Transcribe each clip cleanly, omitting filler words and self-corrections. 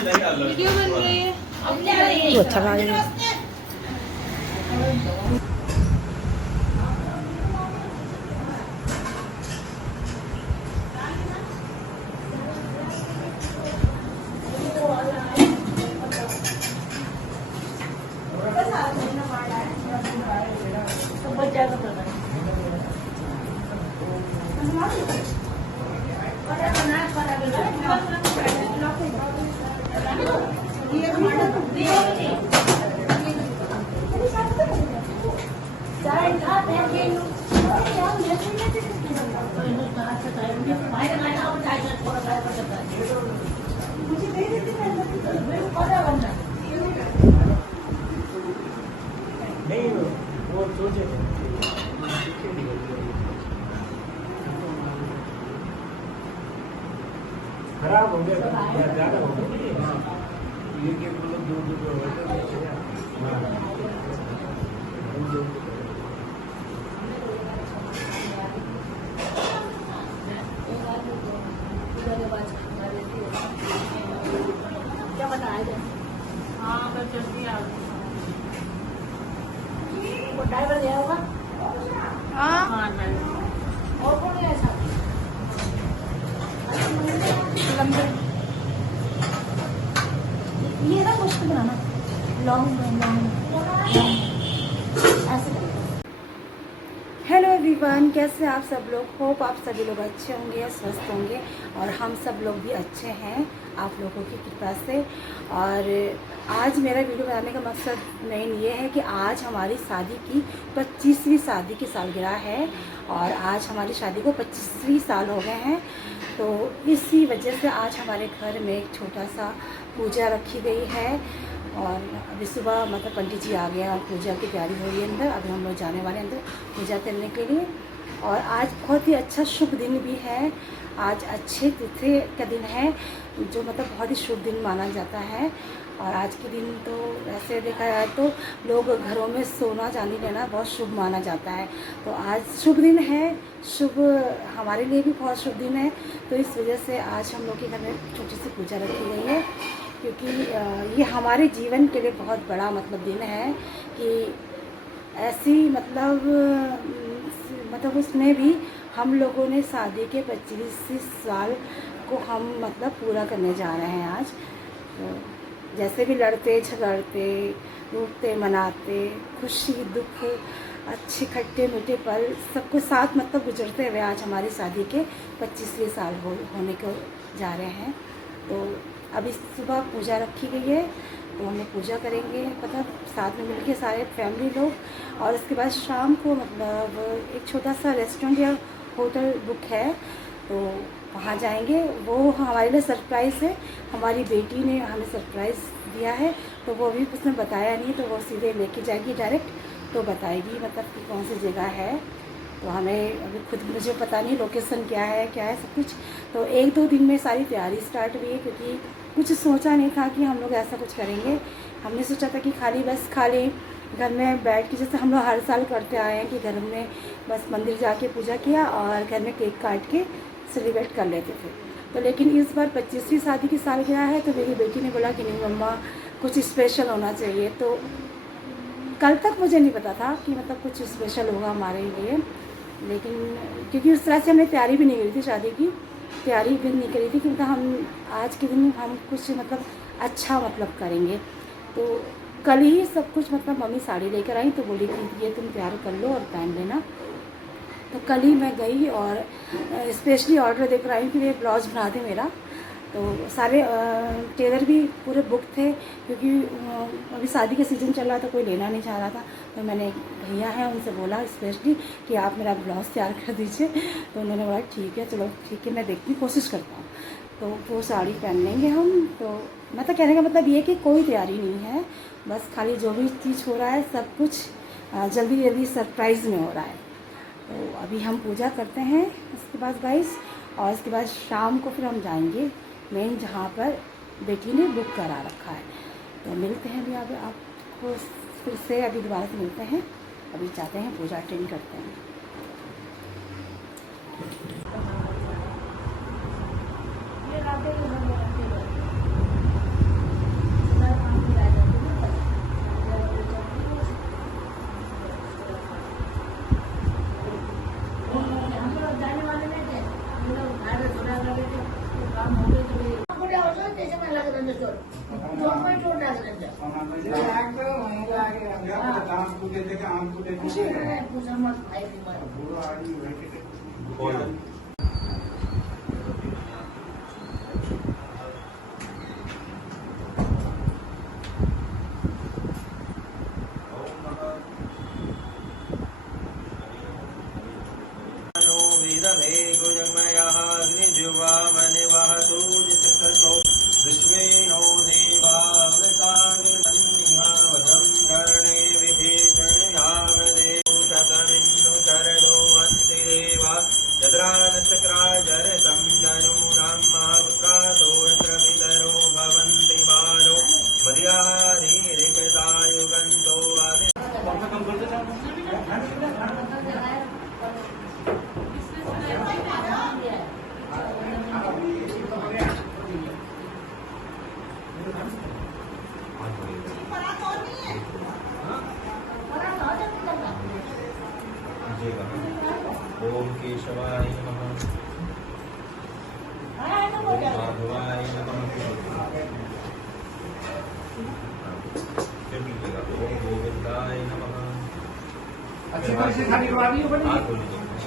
Video बन रही है तो अच्छा लगेगा। नहीं वो सोचे खराब हो गया ज़्यादा हो गया। ये के मतलब दूर क्या बताया? हाँ मैं जल्दी आ गई। वो ड्राइवर गया होगा। हाँ ड्राइवर। और कौन है साथ? ये ना कुछ बनाना लॉन्ग ऐसे करें। हेलो एवरीवन, कैसे आप सब लोग? होप आप सभी लोग अच्छे होंगे, स्वस्थ होंगे और हम सब लोग भी अच्छे हैं आप लोगों की कृपा से। और आज मेरा वीडियो बनाने का मकसद मेन ये है कि आज हमारी शादी की 25वीं शादी की सालगिरह है और आज हमारी शादी को 25 साल हो गए हैं। तो इसी वजह से आज हमारे घर में एक छोटा सा पूजा रखी गई है और अभी सुबह मतलब पंडित जी आ गए और पूजा की तैयारी हो रही है अंदर। अभी हम लोग जाने वाले हैं अंदर पूजा करने के लिए। और आज बहुत ही अच्छा शुभ दिन भी है। आज अच्छे तिथि का दिन है जो मतलब बहुत ही शुभ दिन माना जाता है। और आज के दिन तो वैसे देखा जाए तो लोग घरों में सोना चांदी लेना बहुत शुभ माना जाता है। तो आज शुभ दिन है, शुभ हमारे लिए भी बहुत शुभ दिन है। तो इस वजह से आज हम लोग के घर में छोटी सी पूजा रखी गई है क्योंकि ये हमारे जीवन के लिए बहुत बड़ा मतलब दिन है कि ऐसी मतलब उसमें भी हम लोगों ने शादी के 25 साल को हम मतलब पूरा करने जा रहे हैं आज। तो जैसे भी लड़ते झगड़ते रूठते मनाते खुशी दुख अच्छे खट्टे मीठे पल सबको साथ मतलब गुजरते हुए आज हमारी शादी के 25वें साल होने को जा रहे हैं। तो अभी सुबह पूजा रखी गई है तो हम लोग पूजा करेंगे मतलब साथ में मिलके सारे फैमिली लोग। और उसके बाद शाम को मतलब एक छोटा सा रेस्टोरेंट या होटल बुक है तो वहाँ जाएंगे। वो हमारे लिए सरप्राइज़ है, हमारी बेटी ने हमें सरप्राइज़ दिया है तो वो अभी उसने बताया नहीं तो वो सीधे लेके जाएगी डायरेक्ट तो बताएगी मतलब कि कौन सी जगह है। तो हमें अभी खुद मुझे पता नहीं लोकेशन क्या है सब कुछ। तो 1-2 दिन में सारी तैयारी स्टार्ट हुई है क्योंकि कुछ सोचा नहीं था कि हम लोग ऐसा कुछ करेंगे। हमने सोचा था कि खाली घर में बैठ के जैसे हम लोग हर साल करते आए हैं कि घर में बस मंदिर जाके पूजा किया और घर में केक काट के सेलिब्रेट कर लेते थे। तो लेकिन इस बार 25वीं शादी की सालगिरह है तो मेरी बेटी ने बोला कि नहीं मम्मा कुछ स्पेशल होना चाहिए। तो कल तक मुझे नहीं पता था कि मतलब कुछ स्पेशल होगा हमारे लिए, लेकिन क्योंकि उस तरह से हमने तैयारी भी नहीं करी थी, शादी की तैयारी भी नहीं करी थी कि मतलब हम आज के दिन हम कुछ मतलब अच्छा मतलब करेंगे। तो कल ही सब कुछ मतलब मम्मी साड़ी लेकर आई तो बोली कि ये तुम तैयार कर लो और पहन लेना। तो कल ही मैं गई और स्पेशली ऑर्डर देकर आई कि ये ब्लाउज़ बना दे मेरा। तो सारे टेलर भी पूरे बुक थे क्योंकि अभी शादी का सीज़न चल रहा था, कोई लेना नहीं चाह रहा था। तो मैंने भैया हैं उनसे बोला स्पेशली कि आप मेरा ब्लाउज़ तैयार कर दीजिए। तो उन्होंने बोला ठीक है चलो ठीक है मैं देखती हूँ कोशिश करता हूँ। तो वो साड़ी पहन लेंगे हम। तो मतलब कहने का मतलब ये कि कोई तैयारी नहीं है, बस खाली जो भी चीज़ हो रहा है सब कुछ जल्दी सरप्राइज़ में हो रहा है। तो अभी हम पूजा करते हैं उसके बाद गाइस, और उसके बाद शाम को फिर हम जाएंगे मेन जहाँ पर बेटी ने बुक करा रखा है। तो मिलते हैं अभी आपको फिर से अभी दोबारा से मिलते हैं। अभी जाते हैं पूजा अटेंड करते हैं। लागले तर काम होते तरी पुढे होतो त्याच्यामध्ये लागत नसतो दोन पॉईंट रोड लागत ओम केशवाय नमः, ओम माधवाय नमः। फिर लीजिएगा, ओम गोविंदाय नमः।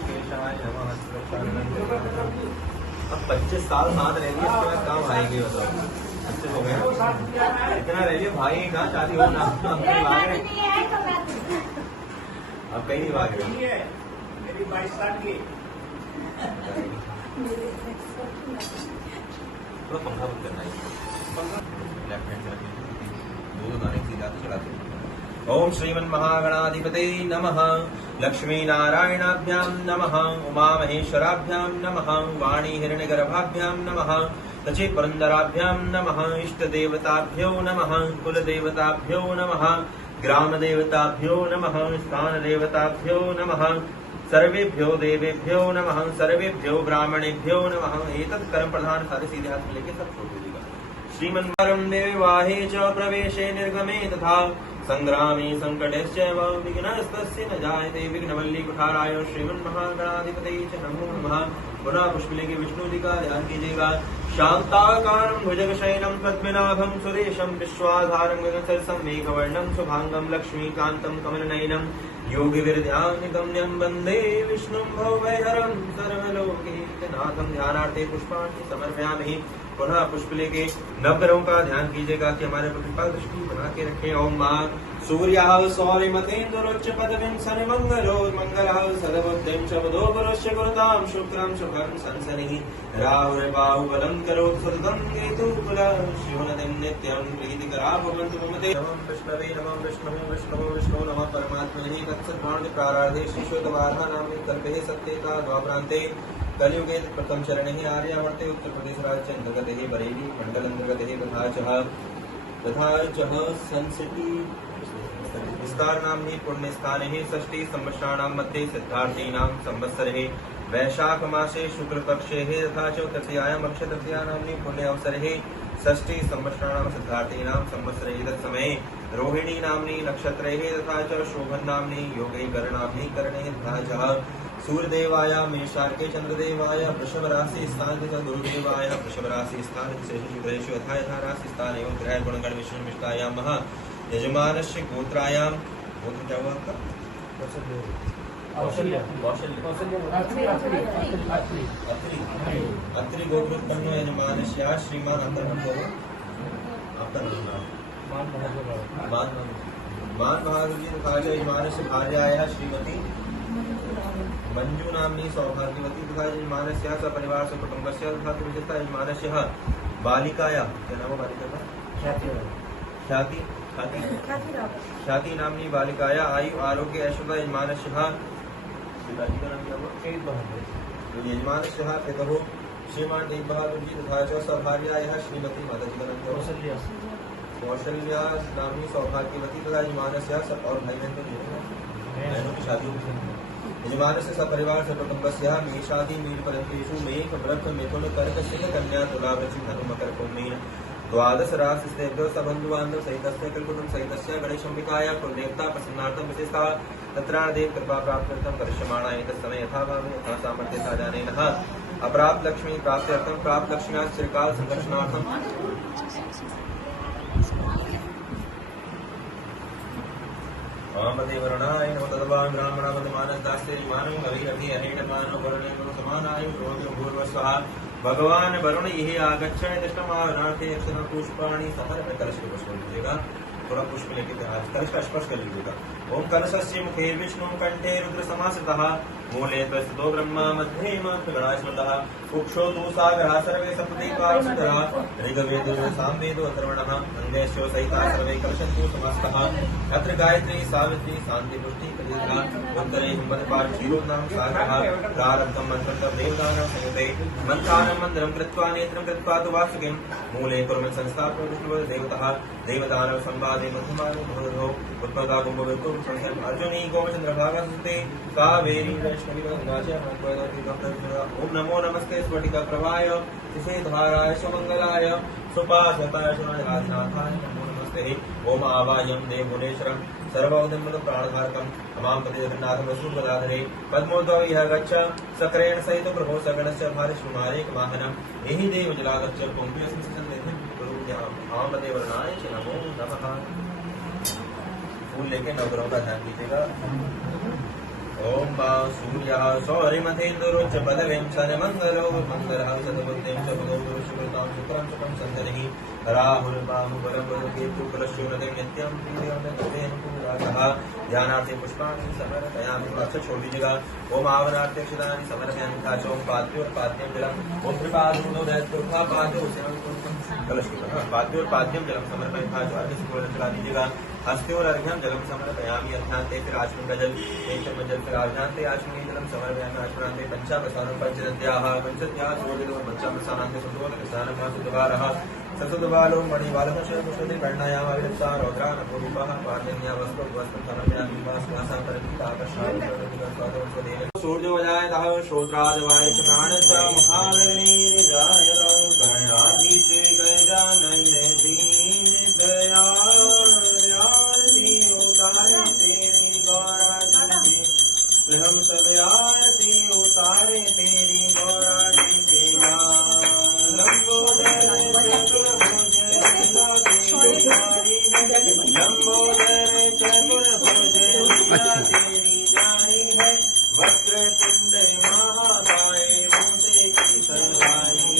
केशवाय नमः। अब 25 साल हाथ रह गए, इसके बाद काम आएंगे बताओ। अच्छे हो गए इतना रह लिया भाई ना, शादी हो ना, अब कहीं भाग रहे। मेरी 22 साल की थोड़ा पंखा बंद करना है, लेफ्ट हैंड से दो दाने सीधा चलाते। ओम श्रीमन महागणाधिपते नमः, लक्ष्मी नारायणाभ्यां नमः, उमा महेश्वराभ्यां नमः, वाणी हिरण्यगर्भाभ्यां नमः, तचे पुरंदराभ्यां नमः, इष्ट देवताभ्यो नमः, कुल देवताभ्यो नमः, ग्राम देवताभ्यो नमः, स्थान देवताभ्यो नमः, सर्वेभ्यो देवेभ्यो नमः, सर्वेभ्यो ब्राह्मणेभ्यो नमः। एतत् कर्म प्रधान सारे सीधे हाथ में लेके सब छोड़ दीजिएगा। श्रीमन्वरं विवाहे च प्रवेशे निर्गमे तथा संग्रामे संकटश्चैव विघ्नस्तस्य न जायते। विघ्नवल्ली कुठाराय श्रीमन्महागणाधिपते च नमो नमः। पुनः पुष्पलिंगे विष्णु जी का ध्यान कीजिएगा। शांताकारं भुजगशयनं पद्मनाभं सुरेशं विश्वाधारं गगनसरसं मेघवर्णं शुभांगं लक्ष्मीकान्तं कमलनयनं योगिविरध्यानगम्यं वन्दे विष्णुं भवभयहरं सर्वलोकैकनाथं। ध्यानार्थे पुष्पाणि समर्पयामि। पुनः पुष्प लेके नवग्रहों का ध्यान कीजिएगा कि हमारे पर कृपा दृष्टि बना के रखे। ओम मां सूर्यः सौर्यमतेन्द्रोच्च पदवीं सर्वमंगलो मंगलः सदबुद्धिं शब्दो पुरुष्य गुरुतां शुक्रं शुभं संसनिः राहुर्बाहुबलं करोतु सततं केतुकुलः शिवनदिं नित्यं प्रीतिकरा भवन्तु मम ते। नमः विष्णवे नमः विष्णु नमः परमात्मने तत्सद्भावने प्राराधे श्रीशोतवाधा नामे कल्पे सत्येता द्वापरान्ते कलियुगे प्रथम चरणे आर्यावर्ते उत्तर प्रदेश राज्य अंतर्गत बरेली मंडल अंतर्गत तथा सन सिटी विस्तार नाम्नि पुण्य स्थाने षष्ठी संवत्सराणां मध्ये सिद्धार्थीनां संवत्सरे वैशाख मासे शुक्ल पक्षे तथा च तृतीयायाम् अक्षय तृतीया नाम्नि पुण्य अवसरे षष्ठी संवत्सराणां सिद्धार्थीनां संवत्सरे तत्समये रोहिणी नाम्नि नक्षत्रे तथा च शोभन नाम्नि योगे करणाभिकरणे तथा च सूर्यदेवाय मेषार्के चंद्रदेवाय वृषभ राशि स्थान तथा गुरुदेवाय वृषभ राशि स्थान शुक्रेशु यथा यथा राशि स्थान एवं ग्रह गुणगण विशिष्टायाम यजमानस्य गोत्रायां गोत्र क्या हुआ आपका? अत्रि गोत्र उत्पन्न यजमानस्य श्रीमान आपका मान महारुचि तथा यजमानस्य भार्यायाः श्रीमती मंजू नाम्नी सौभाग्यवती तथा यजमानस्य सपरिवार कुटुंबस्य तथा विशेषता यजमानस्य बालिकाया क्या नाम बालिका ख्याति नाम्नी बालिकाया आयु आरोग्य ऐश्वर्य यजमानस्य पिताजी का नाम क्या हुआ? यजमानस्य पितुः श्रीमान तेज बहादुर जी तथा च सभार्यायाः श्रीमती माताजी का नाम क्या? कौशल्या नाम्नी सौभाग्यवती तथा यजमानस्य सब और भाई बहन बहनों की शादी यजमानस्य सपरिवार सकुटुम्बस्य मेषादि मीनफलकेषु मेघ वृक्ष मिथुन कर्क सिंह कन्या तुला वृश्चिक धनु मकर कुंभ द्वादश राशिस्तेभ्यो सबन्धुबान्धव सहितस्य कुलकुटुम्ब सहितस्य गणेशम्बिकाया कुलदेवता प्रसन्नार्थं विशेषतः तत्रादेव कृपा प्राप्त्यर्थं करिष्यमाणा एतत् समय यथा भावे यथा सामर्थ्य साधनेन अप्राप्त लक्ष्मी प्राप्त्यर्थम प्राप्त लक्ष्म्या चिरकाल संदर्शनार्थम वामपदे वरुणाय नमो तद्वान् ब्राह्मणावन्दमानस्तास्ते मानं अभिरभि अनेकमानो वरुणेन समानाय रोगं भूर्वस्वः भगवान वरुण यही आगच्छन् तिष्ठमानार्थे अक्षर पुष्पाणि समर्पय कलश को पुष्प लीजिएगा थोड़ा पुष्प लेके आज कलश का स्पर्श कर लीजिएगा ओम कलशस्य मुखे विष्णु कंठे रुद्र समासितः मूले प्रस्तुतो ब्रह्मा मध्ये गणास्मतः कुक्षो तु सागरः सर्वे सप्तदीपावसतः ऋग्वेदो सामवेदो अथर्वणः अन्येषु सहिता सर्वे कलशन्तु समास्तः अत्र गायत्री सावित्री शान्ति पुष्टि कलिका उत्तरे हिमवत्पाठ क्षीरोदानं सागरः प्रारब्धं मन्त्रं देवतानां संयुते मन्त्रानं मन्दिरं कृत्वा नेत्रं कृत्वा तु वासुकिं मूले कुर्मन् संस्थाप्य विष्णुः देवतः देवतानां संवादे मध्यमानो भूर्भुवो उत्पदा कुम्भवित्तो अर्जुनी गोमचन्द्रभागस्ते कावेरी वैष्णवी गंगाचय ओम नमो नमस्ते स्फटिका प्रभाय धाराय सुमंगलाय सुपाशताय आदिनाथाय नमो नमस्ते ओम आवायम देवभुवनेश्वरं सर्वोदम्बल प्राणधारकं अमां पतिनाथं वसूपदाधरे पद्मोद्भव यह गच्छ सक्रेण सहित प्रभो सगणस्य भारिष्मारेक वाहनम् एहि देव जलागच्छ पुंप्यस्मिन् सन्निधिं कुरुभ्याम् आमदेवर्णाय च नमो नमः। फूल लेके नवग्रहों का ध्यान कीजिएगा। ओम सूर्यः सौरिमथेन्दुरुच्च पदवीं शनिमङ्गलो मङ्गलः सदबुद्धिं च भगवतो शुक्रतां शुक्रं च सन्ततिः राहुर्बाहुबलं केतु कुलशूलते नित्यं प्रियं पूरातः ध्यानार्थे पुष्पाणि समर्पयामि। अक्षर छोड़ दीजिएगा। ओम आवनार्थे अक्षतानि समर्पयामि तथा च ओम पाद्योर्पाद्यं जलम् ओम कृपादूनो दैत्योपाद्यो कलश पाद्योर पाद्यम जलम समर्पय था जो अर्घ्य से चला दीजिएगा। हस्ते और अर्घ्यम जलम समर्पयामि अध्यान्ते फिर आचमन का जल एक चम्मच जल फिर आध्यान्ते आचमनी जलम समर्पयामि आचमनान्ते पंचाप्रसारणं पंचदत्याः पंचदत्याः सुवर्णिलो पंचाप्रसारणान्ते संतोष स्नानं सुद्वारः ससुद्वालो मणिवालकशय पुष्पति वर्णायाम अभिरक्षा रौद्रान पूर्वः पार्जन्या वस्त्र वस्त्र समर्पयामि वासनासा परिता आकर्षाय सूर्योदयतः श्रोत्रादवाय च प्राणश्च मुखाग्निर्जाय कर्णाधीशे गजानने दीनदया आरती उतारे तेरी गौराजी के हम सब आरती उतारे तेरी गौराजी के लंबोदर चतुर्भुज लंबोदर चतुर्भुज तेरी जाहि है वक्रतुंड महाकाय मुझे की सवारी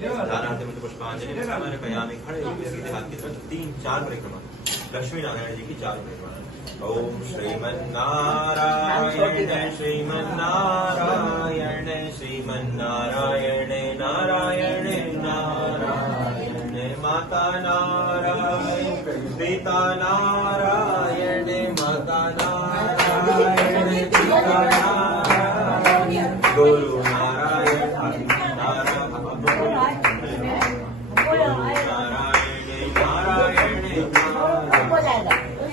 दानार्थ में पुष्पांजलि समर्पयामि। खड़े होकर सीधे हाथ की तरफ 3-4 परिक्रमा लक्ष्मी नारायण जी की 4 परिक्रमा। ओम श्रीमन्नारायण श्रीमन्नारायण श्रीमन्नारायण नारायण नारायण माता नारायण पिता नारायण माता नारायण पिता नारायण गुरु नारायण नारायण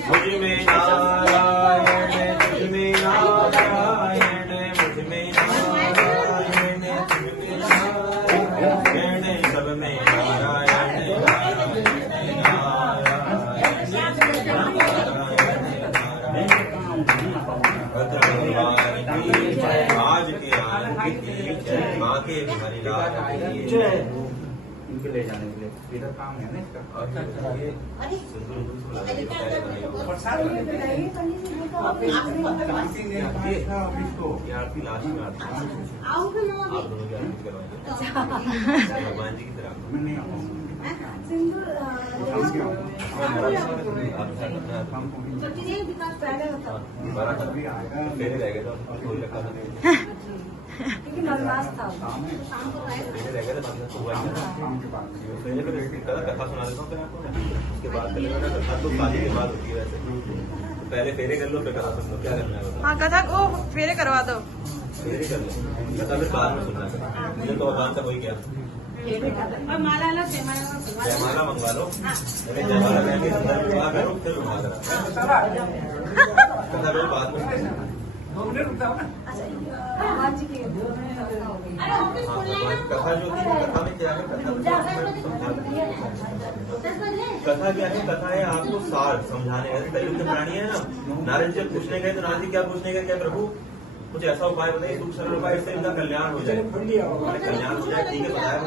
मुझ में नारायण तुझ में नारायण मुझ में नारायण तुझ में नारायण सब में नारायण आज के आनंद की जय माँ के हमारी लाल की जय। इनको ले जाने के लिए इधर काम है ना इसका। आरती लास्ट में आती है। आप दोनों की आरती करवाएंगे भगवान जी की तरह। मेरे रह गए तो कोई रखा था क्योंकि नलवास था मेरे रह गए थे पहले कथा सुना देता हूँ फिर आपको। उसके बाद कथा तो शादी के बाद होती है वैसे। पहले फेरे कर लो फिर कथा सुन लो। क्या करना है? हाँ कथा को फेरे करवा दो। फेरे कर लो कथा फिर बाद में सुनना है। मुझे तो भगवान का कोई क्या माला जयमाला मंगवा लो। जयमाला पहन के विवाह करो फिर विवाह करा कथा फिर बाद में। कथा जो थी कथा में क्या है? कथा क्या है? कथा है आपको सार समझाने का। कलयुग के प्राणी है ना, नारद जी पूछने गए तो नारद जी क्या पूछने गए? क्या प्रभु कुछ ऐसा उपाय बताइए, सुख सरल उपाय, इससे इनका कल्याण हो जाए। कल्याण हो जाए ठीक है बताया।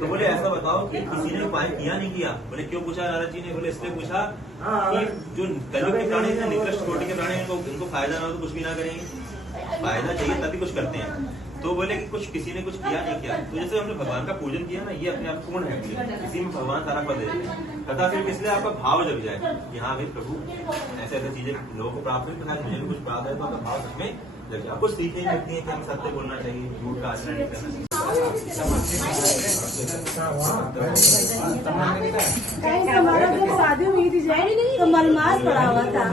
तो बोले ऐसा बताओ कि किसी ने उपाय किया नहीं किया? बोले क्यों पूछा नारद जी ने? बोले इसलिए पूछा कि जो कलयुग के प्राणी है, निकृष्ट कोटि के प्राणी, इनको फायदा ना हो तो कुछ भी ना करेंगे। फायदा चाहिए तभी कुछ करते हैं। तो बोले कि कुछ किसी ने कुछ किया नहीं किया। तो जैसे हमने भगवान का पूजन किया ना, ये अपने आप पूर्ण है। इसी में भगवान सारा पद देते हैं। तथा सिर्फ इसलिए आपका भाव जग जाए कि हाँ भाई प्रभु ऐसे ऐसे चीजें लोगों को प्राप्त हुई, मुझे भी कुछ प्राप्त है, तो आपका भाव सच में जग जाए। आपको सीखने लगती है कि हम सत्य बोलना चाहिए, झूठ का आचरण नहीं करना चाहिए। हमारा जब शादी हुई थी तो मलमास पड़ा हुआ था,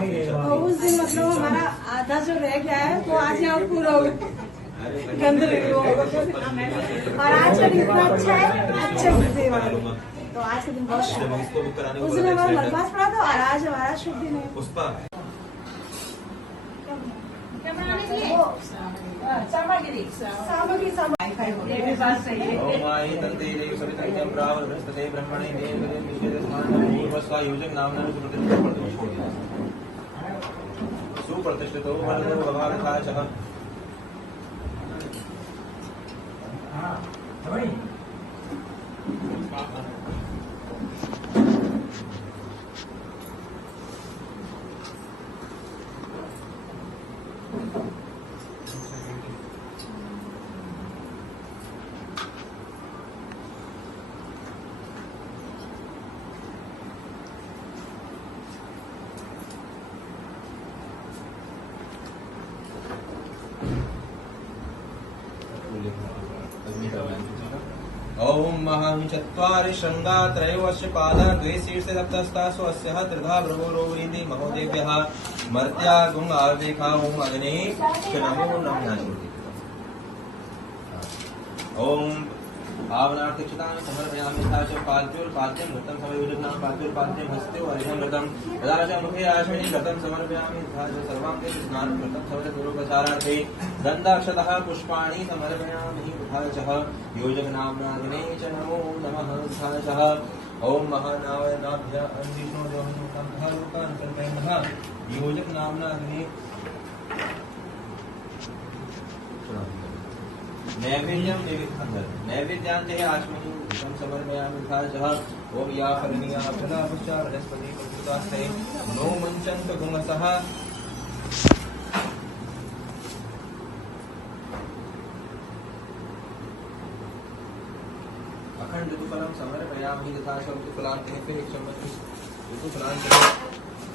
तो उस दिन मतलब हमारा आधा जो रह गया है वो आज यहाँ पूरा हो गया। गंद लगी वो। और आज का दिन इतना अच्छा है, अच्छे दिन। तो आज का दिन बहुत शुभ है। उस दिन हमारा मलमास पड़ा था और आज हमारा शुभ दिन है। पुष्पा सामग्री योजक नाम सुप्रतिष्ठित ओम महं चत्वारि शृंगा त्रयोश्च पादा द्वे शीर्षे सप्तस्तासु अस्यः त्रिधा भ्रवोरोवरीति महोदेव्यः मर्त्या गुं आवेखा ओम अग्ने नमो नमः। ओम आवनार्थिक्षतान् समर्पयामि तथा च पाद्योर्पाद्यं घृतं समयोजनां पाद्योर्पाद्यं हस्ते हरिहं घृतं तथा च मुखे आश्विनी घृतं समर्पयामि तथा च सर्वाङ्गे स्नानं घृतं सर्वदुरोपचारार्थे गन्धाक्षतः पुष्पाणि समर्पयामि तथा च योजकनाम्नाग्ने च नमो नमः तथा च ओम महानावयनाभ्य अन्विष्णो देवनुतं लोकान् कल्पयन्तः योजकनाम्नाग्ने नैवेद्यांते आश्मनि घृतं समर्पयामि तथा च ओम या फलनीया फला पुष्टा बृहस्पति प्रकृतास्ते नो मंचन्त गुणसः अखंड ऋतुफलं समर्पयामि तथा च ऋतुफलान्ते एक चम्मच ऋतुफलान्ते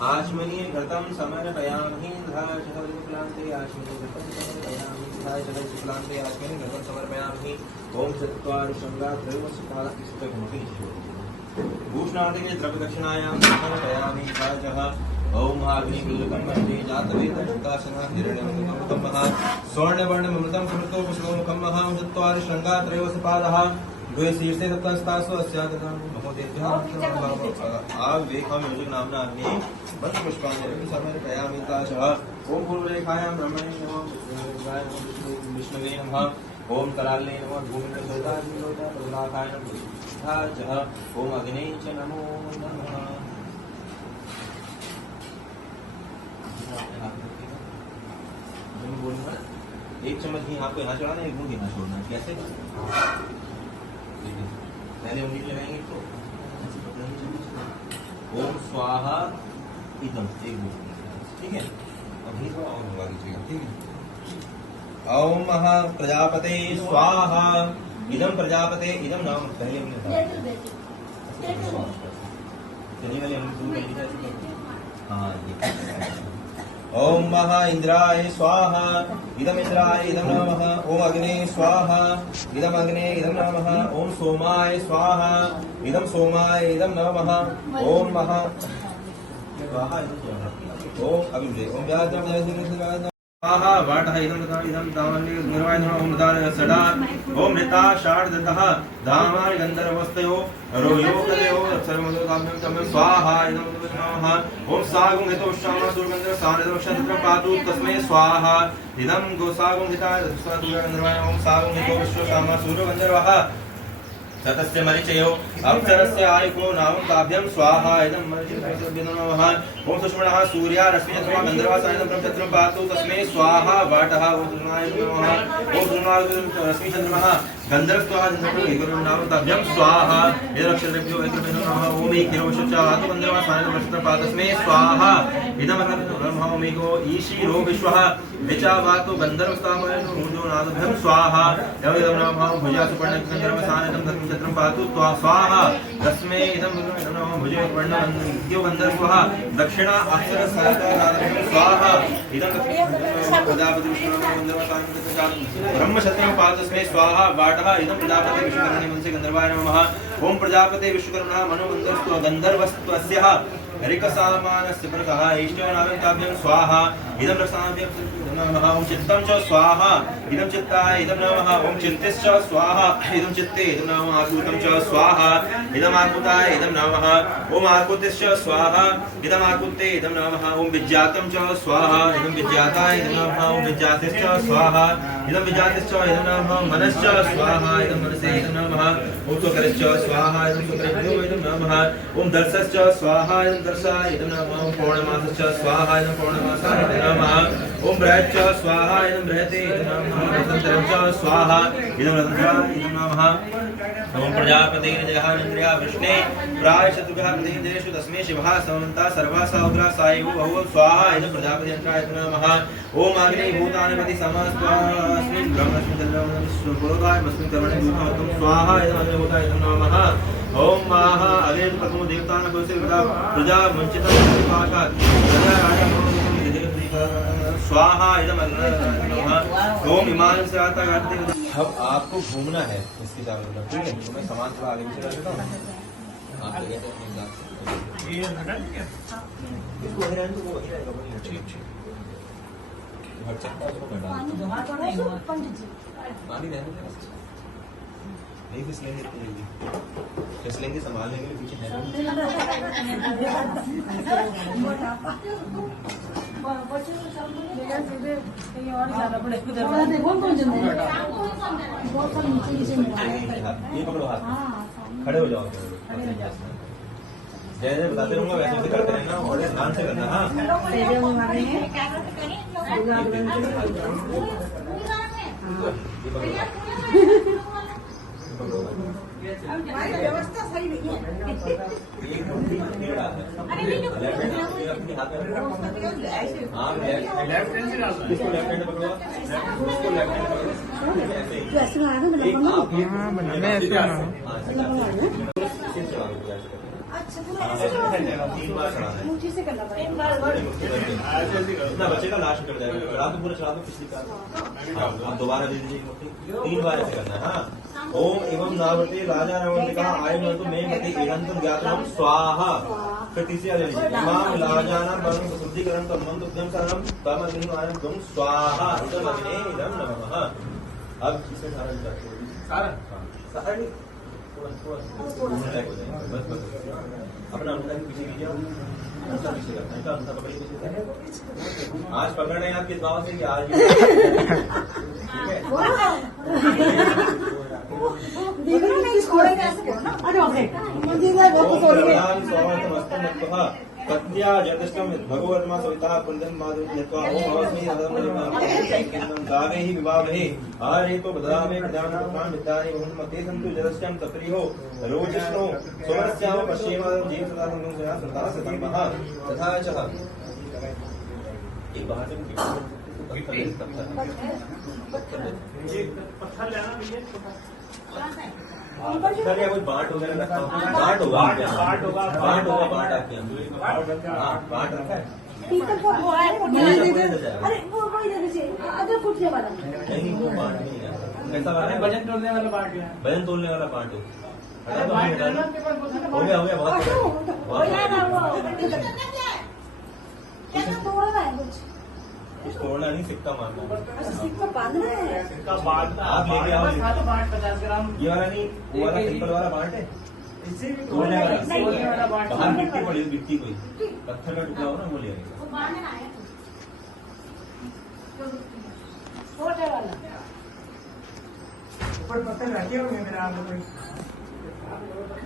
आचमनीय घृतं समर्पयामि तथा च ऋतुफलान्ते आचमनीय घृतं समर्पयामि तथा च ऋतुफलान्ते आचमनीय घृतं समर्पयामि। ओम चत्वारि शृंगार त्रयोदशकाल इष्टकमपि भूषणार्थे द्रव्यदक्षिणायां समर्पयामि तथा च ओम महाग्निकुल्लकं वन्दे जातवेदं शुकासनः हिरण्यमृतं महा स्वर्णवर्णमृतं समृतो पुष्पमुखं महा चत्वारि शृंगार त्रयोदशपादः द्वे शीर्षे सप्तस्तासु अस्यादनं महोदेभ्यः आवेखं योजक नाम्ना अग्नि वत्पुष्पाञ्जलिं समर्पयामि तथा च ओम पूर्वरेखायां ब्रह्मणे नमः विष्णवे नमः ओम कराले नमः भूमिर्लोताय नमः तथा च ओम अग्ने च नमो नमः। बोलूंगा एक चम्मच घी आपको यहाँ चढ़ाना है, एक बूंद यहाँ छोड़ना है। कैसे? पहले उंगली लगाएंगे तो ओम स्वाहा इदम एक बूंद, ठीक है। अभी थोड़ा और लगा दीजिएगा, ठीक है। ओम महा प्रजापते स्वाहा इदम प्रजापते इदम नाम पहले हमने चलिए वाले हम हाँ ओम महा इंद्राय स्वाहा इदम इंद्राय इदम नमः ओम अग्ने स्वाहा इदम अग्ने इदम नमः ओम सोमाय स्वाहा इदम सोमाय इदम नमः ओम महा स्वाहा ओम अग्ने ओम व्याजम स्वाहा वाटः इदं तथा इदं तावन्नि निर्वाय नमः ओम दान सदा ओम मृता शार्दतः धामानि गन्धर्वस्तयो रोयोकदयो सर्वमदोकाम्यं तमं स्वाहा इदं नमः ओम सागुं हितो श्यामा सुरगन्धर सानिदं क्षत्रं पातु तस्मै स्वाहा इदं गोसागुं हिताय तस्मै निर्वाय ओम सागुं हितो विश्व श्यामा सुरगन्धर्वः ततस्य मरिचयो अप्सरस्य आयुको नाम ताभ्यं स्वाहा इदं मरिचयो नमः ओम सुष्मणः सूर्या रश्मिचन्द्रमा गन्धर्वा सायनं ब्रह्मचत्रं पातु तस्मै स्वाहा वाटः ओम सुष्मणाय नमः ओम सुष्मणः रश्मिचन्द्रमः गन्धर्वः गन्धर्वं नाम ताभ्यं स्वाहा इदं अक्षरेभ्यो नमः ओम एकिरोशचातु गन्धर्वा सायनं ब्रह्मचत्रं पातु तस्मै स्वाहा इदं नमः ओम एको ईशीरो विश्वः विचावातु गन्धर्वस्तामयं ऊर्जो नादभ्यं स्वाहा इदं नमः भुजा सुपर्ण गन्धर्व सायनं धर्मचत्रं पातु स्वाहा तस्मै इदं नमः भुजे वर्णो गन्धर्वः दक्षिणा अक्षर सहस्रनादभ्यं स्वाहा इदं प्रजापति विष्णुः ब्रह्मक्षत्रं पातु तस्मै स्वाहा वाटः इदं प्रजापति विश्वकर्मणे मनसे गन्धर्वाय नमः ओम प्रजापति विश्वकर्मणः मनोगन्धर्वस्तु गन्धर्वस्त्वस्य हरिकसामानस्य प्रकः इष्टनामताभ्यं स्वाहा इदं रसाभ्यं नमः ओम चित्तं च स्वाहा इदं चित्ताय इदं नमः ओम चित्तिश्च स्वाहा इदं चित्ते इदं नमः आकुतं च स्वाहा इदं आकुताय इदं नमः ओम आकुतिश्च स्वाहा इदं आकुते इदं नमः ओम विज्ञातं च स्वाहा इदं विज्ञाताय इदं नमः ओम विज्ञातिश्च स्वाहा इदं विज्ञातिश्च इदं नमः मनश्च स्वाहा इदं मनसे इदं नमः ओम सुकरिश्च स्वाहा इदं सुकरेभ्यो इदं नमः ओम दर्शश्च स्वाहा इदं दर्शाय इदं नमः ओम पौर्णमासश्च स्वाहा इदं पौर्णमासाय इदं नमः ओम बृहच्च स्वाहा इदं बृहते इदं नमः रतन्तरं च स्वाहा इदं रतन्त्राय इदं नमः ओम प्रजापते जहानेन्द्रिया वृष्णे प्राय शत्रुभ्यः प्रतिदेशु तस्मै शिवः समन्ता सर्वा साउग्रा सायु बहु स्वाहा इदं प्रजापति यन्त्राय नमः ओम अग्नि भूतानिपति समस्त्वास्मिन् ब्रह्मस्मिन् चन्द्रमस्मिन् पुरोधायमस्मिन् कर्मणे भूतमत्वं स्वाहा इदं अग्निभूताय इदं नमः ओम माहा अग्नि प्रथमो देवतानां भवस्य प्रजा वञ्चितं पाशात् प्रजा राजा स्वाहा इदं नमः ओम इमानं सराता गाते। अब आपको घूमना है इसके चारों तरफ, ठीक है। तो मैं सामान थोड़ा आगे पीछे कर देता हूं, आप लगे तो अपने साथ ये हटा दिया इसको वही रहने दो, वही रहेगा, वही ठीक ठीक हट सकता है उसको मैं डाल दूं पानी रहने दो, नहीं फिसलेंगे इतनी जल्दी, फिसलेंगे संभाल लेंगे पीछे है ये पकड़ो हाथ, खड़े हो जाओ, जैसे जैसे बताते रहूंगा वैसे वैसे करते रहना और ध्यान से करना। हाँ व्यवस्था सही नहीं है। एक मुट्ठी तेल डालना है। लेफ्ट हैंड अपने हाथ में रखो। हाँ लेफ्ट हैंड से डालना है। इसको लेफ्ट हैंड पकड़ो, इसको लेफ्ट हैंड पकड़ो, ऐसे ही। तो ऐसे बनाना मतलब एक आप ये हाँ, बनाना है ऐसे बनाना। सिर चला दो ऐसे करके। अच्छा पूरा हाँ, ऐसे ऐसे 3 बार चलाना है। मुझे से करना पड़ेगा। इतना बच्चे का लास्ट कर जाएगा। चढ़ा दो, पूरा चढ़ा दो पिछली बार। हाँ, आप दोबारा दे दीजिए एक मुट्ठी। 3 बार ऐसे करना है। हाँ, ओम एवं नावते राजा रवंतिका आय मतो में गति इहंतु ज्ञातम स्वाहा। फिर तीसरी वाले लीजिए। इमाम लाजाना वरुण शुद्धिकरण तम मंत्र उद्यम शरणम तम अग्नि आयम तुम स्वाहा इदम अग्ने इदम नमः। अब इसे सारा सारा सारा नहीं, थोड़ा टाइप हो जाएगा। बस अपना अंगूठा भी पीछे लीजिए। अंगूठा पीछे करना है, अंगूठा पकड़िए पीछे से। आज पकड़ रहे हैं आप किस गाँव से कि आज ठीक है। देखो ना नहीं छोड़ेगा ऐसे करो ना। अरे ओके मुझे वो तो छोड़ के कत्या जतिष्ठम भगवत्मा सविता कुंदन माधव नेत्वा ओम भवस्मि अदम दावे ही विवाहे आरे को बदलामे प्रदान प्राण विद्यानि बहुमते संतु जदस्यम तप्रियो रोजिष्णो सोमस्याम पश्चिम जीव सदा संगम जया सदा सतम महा तथा च एक बाहर से पत्थर लेना भैया। सर या कोई बांट वगैरह रखा होगा? बांट होगा, बांट होगा आपके यहाँ। हाँ, बांट रखा है। पीतल का वो है अरे वो इधर से अदरक कुटने वाला नहीं, वो बांट नहीं है। कैसा वाला है? वजन तोलने वाला बांट है। वजन तोलने वाला बांट हो। अरे बांट है ना आपके पास? हो गया बहुत क्या तोड़ना है कुछ कुछ तोड़ना नहीं, सिक्का मारना है। सिक्का बांधना है। इसका बांट आप लेके आओ। बांट 50 ग्राम। ये वाला नहीं, वो वाला सिंपल वाला बांट है। इससे भी तोड़ने वाला बांट। बाहर मिट्टी पड़ी, मिट्टी कोई पत्थर का टुकड़ा हो ना, वो ले आएंगे। छोटे वाला ऊपर पत्थर रखे होंगे मेरे आप लोग।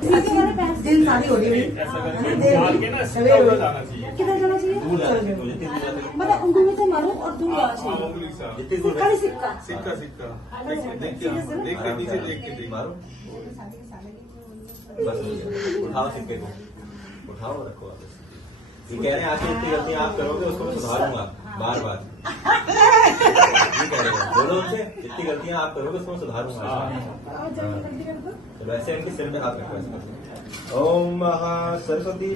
दिन शादी हो रही है डाल के ना सीधा उधर जाना चाहिए। किधर जाना चाहिए दूर जाते हैं, जितनी दूर जाते हैं। मतलब उंगली से मारूं और दूर जाना चाहिए उंगली से जितनी दूर खाली सिक्का सिक्का सिक्का देख के नीचे देख के देख। मारो बस हो गया। उठाओ सिक्के को, उठाओ रखो वापस। ये कह रहे हैं आगे जितनी गलतियां आप करोगे उसको मैं सुधारूंगा बार बार। ये कह रहे हैं, बोलो उनसे जितनी गलतियां आप करोगे उसको मैं सुधारूंगा। तो वैसे इनके सिर में हाथ रखो ऐसे करके। ओम महा सरस्वती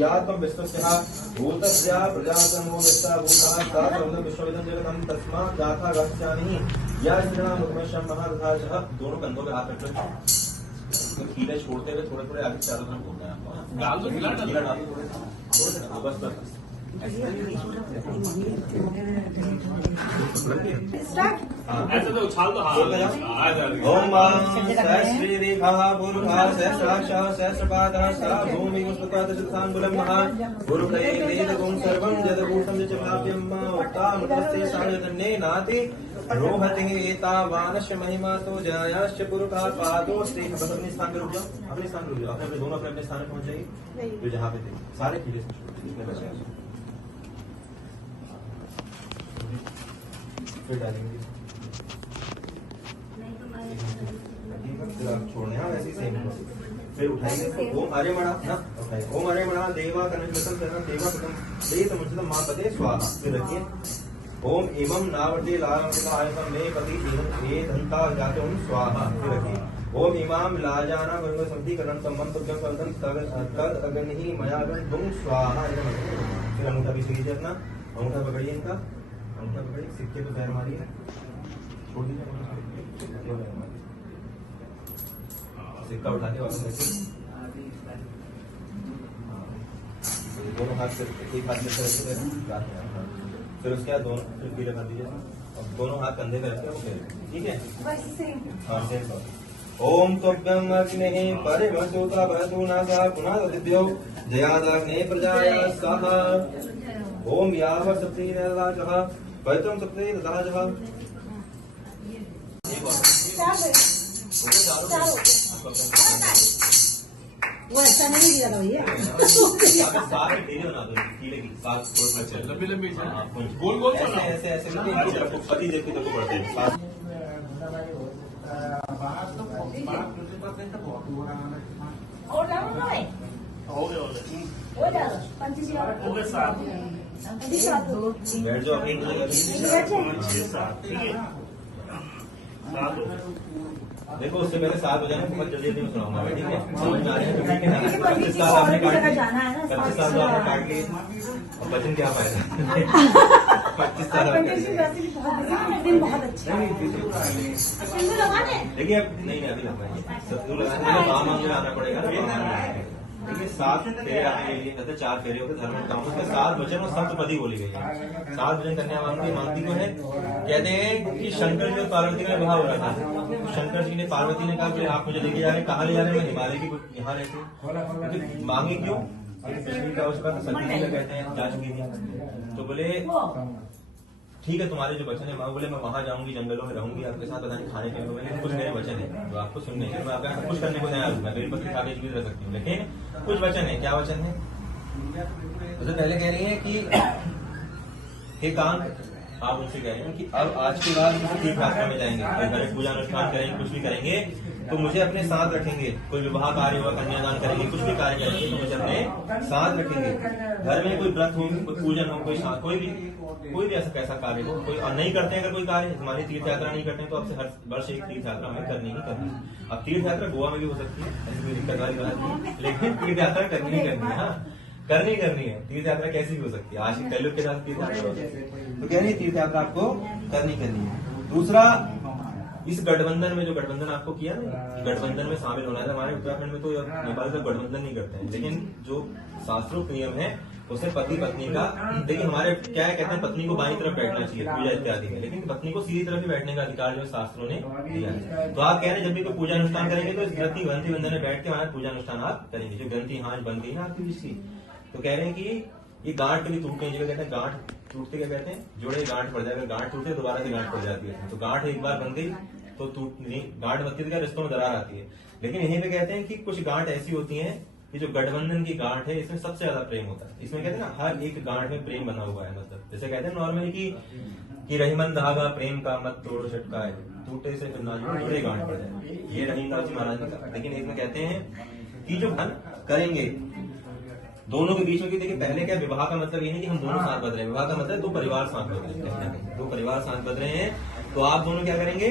यात्म विश्वस्या भूतस्या प्रजातमो विश्वा भूता साधम विश्वविदं जगतं तस्मात् गाथा गाथ्यानि या श्रीराम मुखमशम महारथाशः। दोनों कंधों पे हाथ रखो। कीड़े छोड़ते हुए थोड़े थोड़े आगे चारों तरफ घूमना है आपको। डाल दो, कीड़ा डाल दो। कीड़ा डाल दो थोड़े थोड़े, बस बस। ऐसे तो उछाल दो। हाँ आ जा रही है। ओम सहस्रीरेखाः पूर्वः सहस्राक्षः सहस्रपादः सा भूमिः पुष्पपादशताङ्गुलं महा गुरुप्रये वेदगुं सर्वं यदभूतं च प्राप्यं उत्तामुतस्ते सायतन्ये नाति रोहते एतावानश्च महिमा तो जयाश्च पुरुषः पादोस्ते। बस अपने स्थान पे रुक जाओ, अपने स्थान पे रुक जाओ। अपने दोनों अपने स्थान पे पहुंच जाइए तो जहाँ पे थे सारे कीड़े इसमें बचे हैं। फिर डालेंगे, फिर आप छोड़ने हैं वैसे ही सेम। फिर उठाएंगे ओम आर्य मणा ना उठाएंगे। ओम आर्य मणा देवा कनकम देवा कदम दे समुचितम मां पते स्वाहा। फिर रखिए ओम एवं नावर्ते लायतम में पति ये धनता जाते ओम स्वाहा। फिर रखिए ओम इमाम लाजाना वर्ग संधिकरण संबंध उद्यम सर्दन तद अग्नि मयागन तुम स्वाहा। फिर अंगूठा भी लीजिए अपना, अंगूठा पकड़िए इनका, अंगूठा पकड़िए, सिक्के पे पैर मारिए, छोड़ दीजिए सिक्का उठा के वापस रखिए। दोनों हाथ से एक हाथ में से फिर उसके बाद दोनों फिर पीले कर दीजिए और दोनों हाथ कंधे पे रखे ओके ठीक है। हाँ सेम। ओम त्वभ्यं अग्नेः परिमसुता भवतु नासा पुनः दिव्यो जयादाग्ने प्रजाया स्वाहा। ओम याव सप्तैर्दधाजः पवित्रं सप्तैर्दधाजः। वो ऐसा नहीं दिया था भैया। सारे ढेरे बना दो कीले की सात। अच्छा लंबी लंबी गोल गोल ऐसे ऐसे ऐसे पति देख के देखो पड़ते हैं। बात तो 5% बहुत हो रहा है। और डालो ना भाई, हो गया वो डालो 25,000 हो गए 7 बैठ जाओ अपनी जगह। 6 7 ठीक है 7 हो गए। देखो उससे पहले 7 हो जाए बहुत जल्दी जल्दी सुनाऊंगा मैं, ठीक है? समझ में आ रहा है तो ठीक है ना? क्योंकि पंडित 25 जी साल को और आपने भी काट जगह लिए, जाना है ना, 25 साल तो आपने काट लिए, अब बचन क्या फायदा? 25 साल और आपने पंडित जी काट वैसे भी बहुत बिजी, दिन बहुत अच्छा है। लिए। सिंदूर लगाने देखिए अब नहीं अभी लगाएंगे, सत्तू लगाने के लिए गाँव में आना पड़ेगा ना, गाँव में आना पड़ेगा। देखिए 7 फेरे आने के लिए कहते 4 फेरे होते धर्म में काम, उसमें 7 वचन और सप्तपदी बोली गई है। 7 वचन कन्या मांगती को है। कहते हैं कि शंकर जी और पार्वती का विवाह हो रहा था, तो शंकर जी ने पार्वती ने कहा कि आप मुझे लेके जा रहे हैं, कहाँ ले जा रहे हैं? मैं हिमालय की यहाँ रहती हूँ। तो मांगे क्यों? पिछली का उसका सती जी का कहते हैं जा चुकी थी, तो बोले ठीक है तुम्हारे जो वचन है माँ, बोले मैं वहां जाऊंगी, जंगलों में रहूंगी, आपके साथ पता नहीं खाने के लिए कुछ मेरे वचन है जो आपको सुनने के, मैं आपका सब कुछ करने को तैयार हूँ, मैं बेलपत्र खा के भी रह सकती हूँ, लेकिन कुछ वचन है। क्या वचन है? तो पहले कह रही है कि एकांत, आप उनसे कह रहे हैं कि अब आज के बाद तीर्थ यात्रा में जाएंगे, घर में पूजा अनुष्ठान करेंगे, कुछ भी करेंगे तो मुझे अपने साथ रखेंगे। कोई विवाह कार्य हुआ, कन्यादान करेंगे, कुछ भी कार्य करेंगे तो मुझे अपने साथ रखेंगे। घर में कोई व्रत हो, कोई पूजन हो, कोई भी ऐसा कैसा कार्य हो, कोई नहीं करते हैं अगर कोई कार्य, हमारी तीर्थ यात्रा नहीं करते हैं तो आपसे हर वर्ष एक तीर्थ यात्रा हमें करनी ही करनी है। अब तीर्थ यात्रा गोवा में भी हो सकती है, ऐसी कोई दिक्कत वाली बात नहीं, लेकिन तीर्थ यात्रा करनी ही करनी है। हाँ करनी है। तीर्थ यात्रा कैसी भी हो सकती है, आज के कलयुग के साथ तीर्थ यात्रा हो सकती है, तो कह रही है तीर्थ यात्रा आपको करनी है। दूसरा, इस गठबंधन में जो गठबंधन आपको किया ना, गठबंधन में शामिल होना है। हमारे उत्तराखंड में तो नेपाल का गठबंधन नहीं करते हैं, लेकिन जो शास्त्रोक्त नियम है उसे पति पत्नी का, देखिए हमारे क्या है, कहते हैं पत्नी को बाईं तरफ बैठना चाहिए पूजा इत्यादि में, लेकिन पत्नी को सीधी तरफ ही बैठने का अधिकार जो शास्त्रों ने दिया है। तो आप कह रहे हैं जब भी कोई पूजा अनुष्ठान करेंगे तो इस ग्रंथि ग्रंथि बंधन में बैठ के हमारा पूजा अनुष्ठान आप करेंगे। जो ग्रंथि हाथ बन गई ना आपकी जिसकी, तो कह रहे हैं कि ये गांठ कभी टूटते हैं, कहते हैं गांठ टूटते क्या कहते हैं, जोड़े गांठ पड़ जाएगा, गांठ टूटते दोबारा से गांठ पड़ जाती है, तो गांठ एक बार बन गई तो टूट नहीं, गांठ बनती है, रिश्तों में दरार आती है। लेकिन यहीं पे कहते हैं कि कुछ गांठ ऐसी होती हैं कि जो गठबंधन की गांठ है इसमें सबसे ज्यादा प्रेम होता है। इसमें कहते हैं ना हर एक गांठ में प्रेम बना हुआ है, मतलब जैसे कहते हैं नॉर्मली कि रहीमन धागा प्रेम का मत तोड़ो छटका है, टूटे से फिर ना जोड़े गांठ पड़ जाए, ये रहीमदास जी महाराज ने कहा। लेकिन इसमें कहते हैं कि जो मन करेंगे दोनों के बीच में, कि देखिए पहले क्या विवाह का मतलब ये नहीं कि हम दोनों साथ बद रहे हैं, विवाह का मतलब दो परिवार साथ बद रहे हैं, दो परिवार साथ बद रहे हैं, तो आप दोनों क्या करेंगे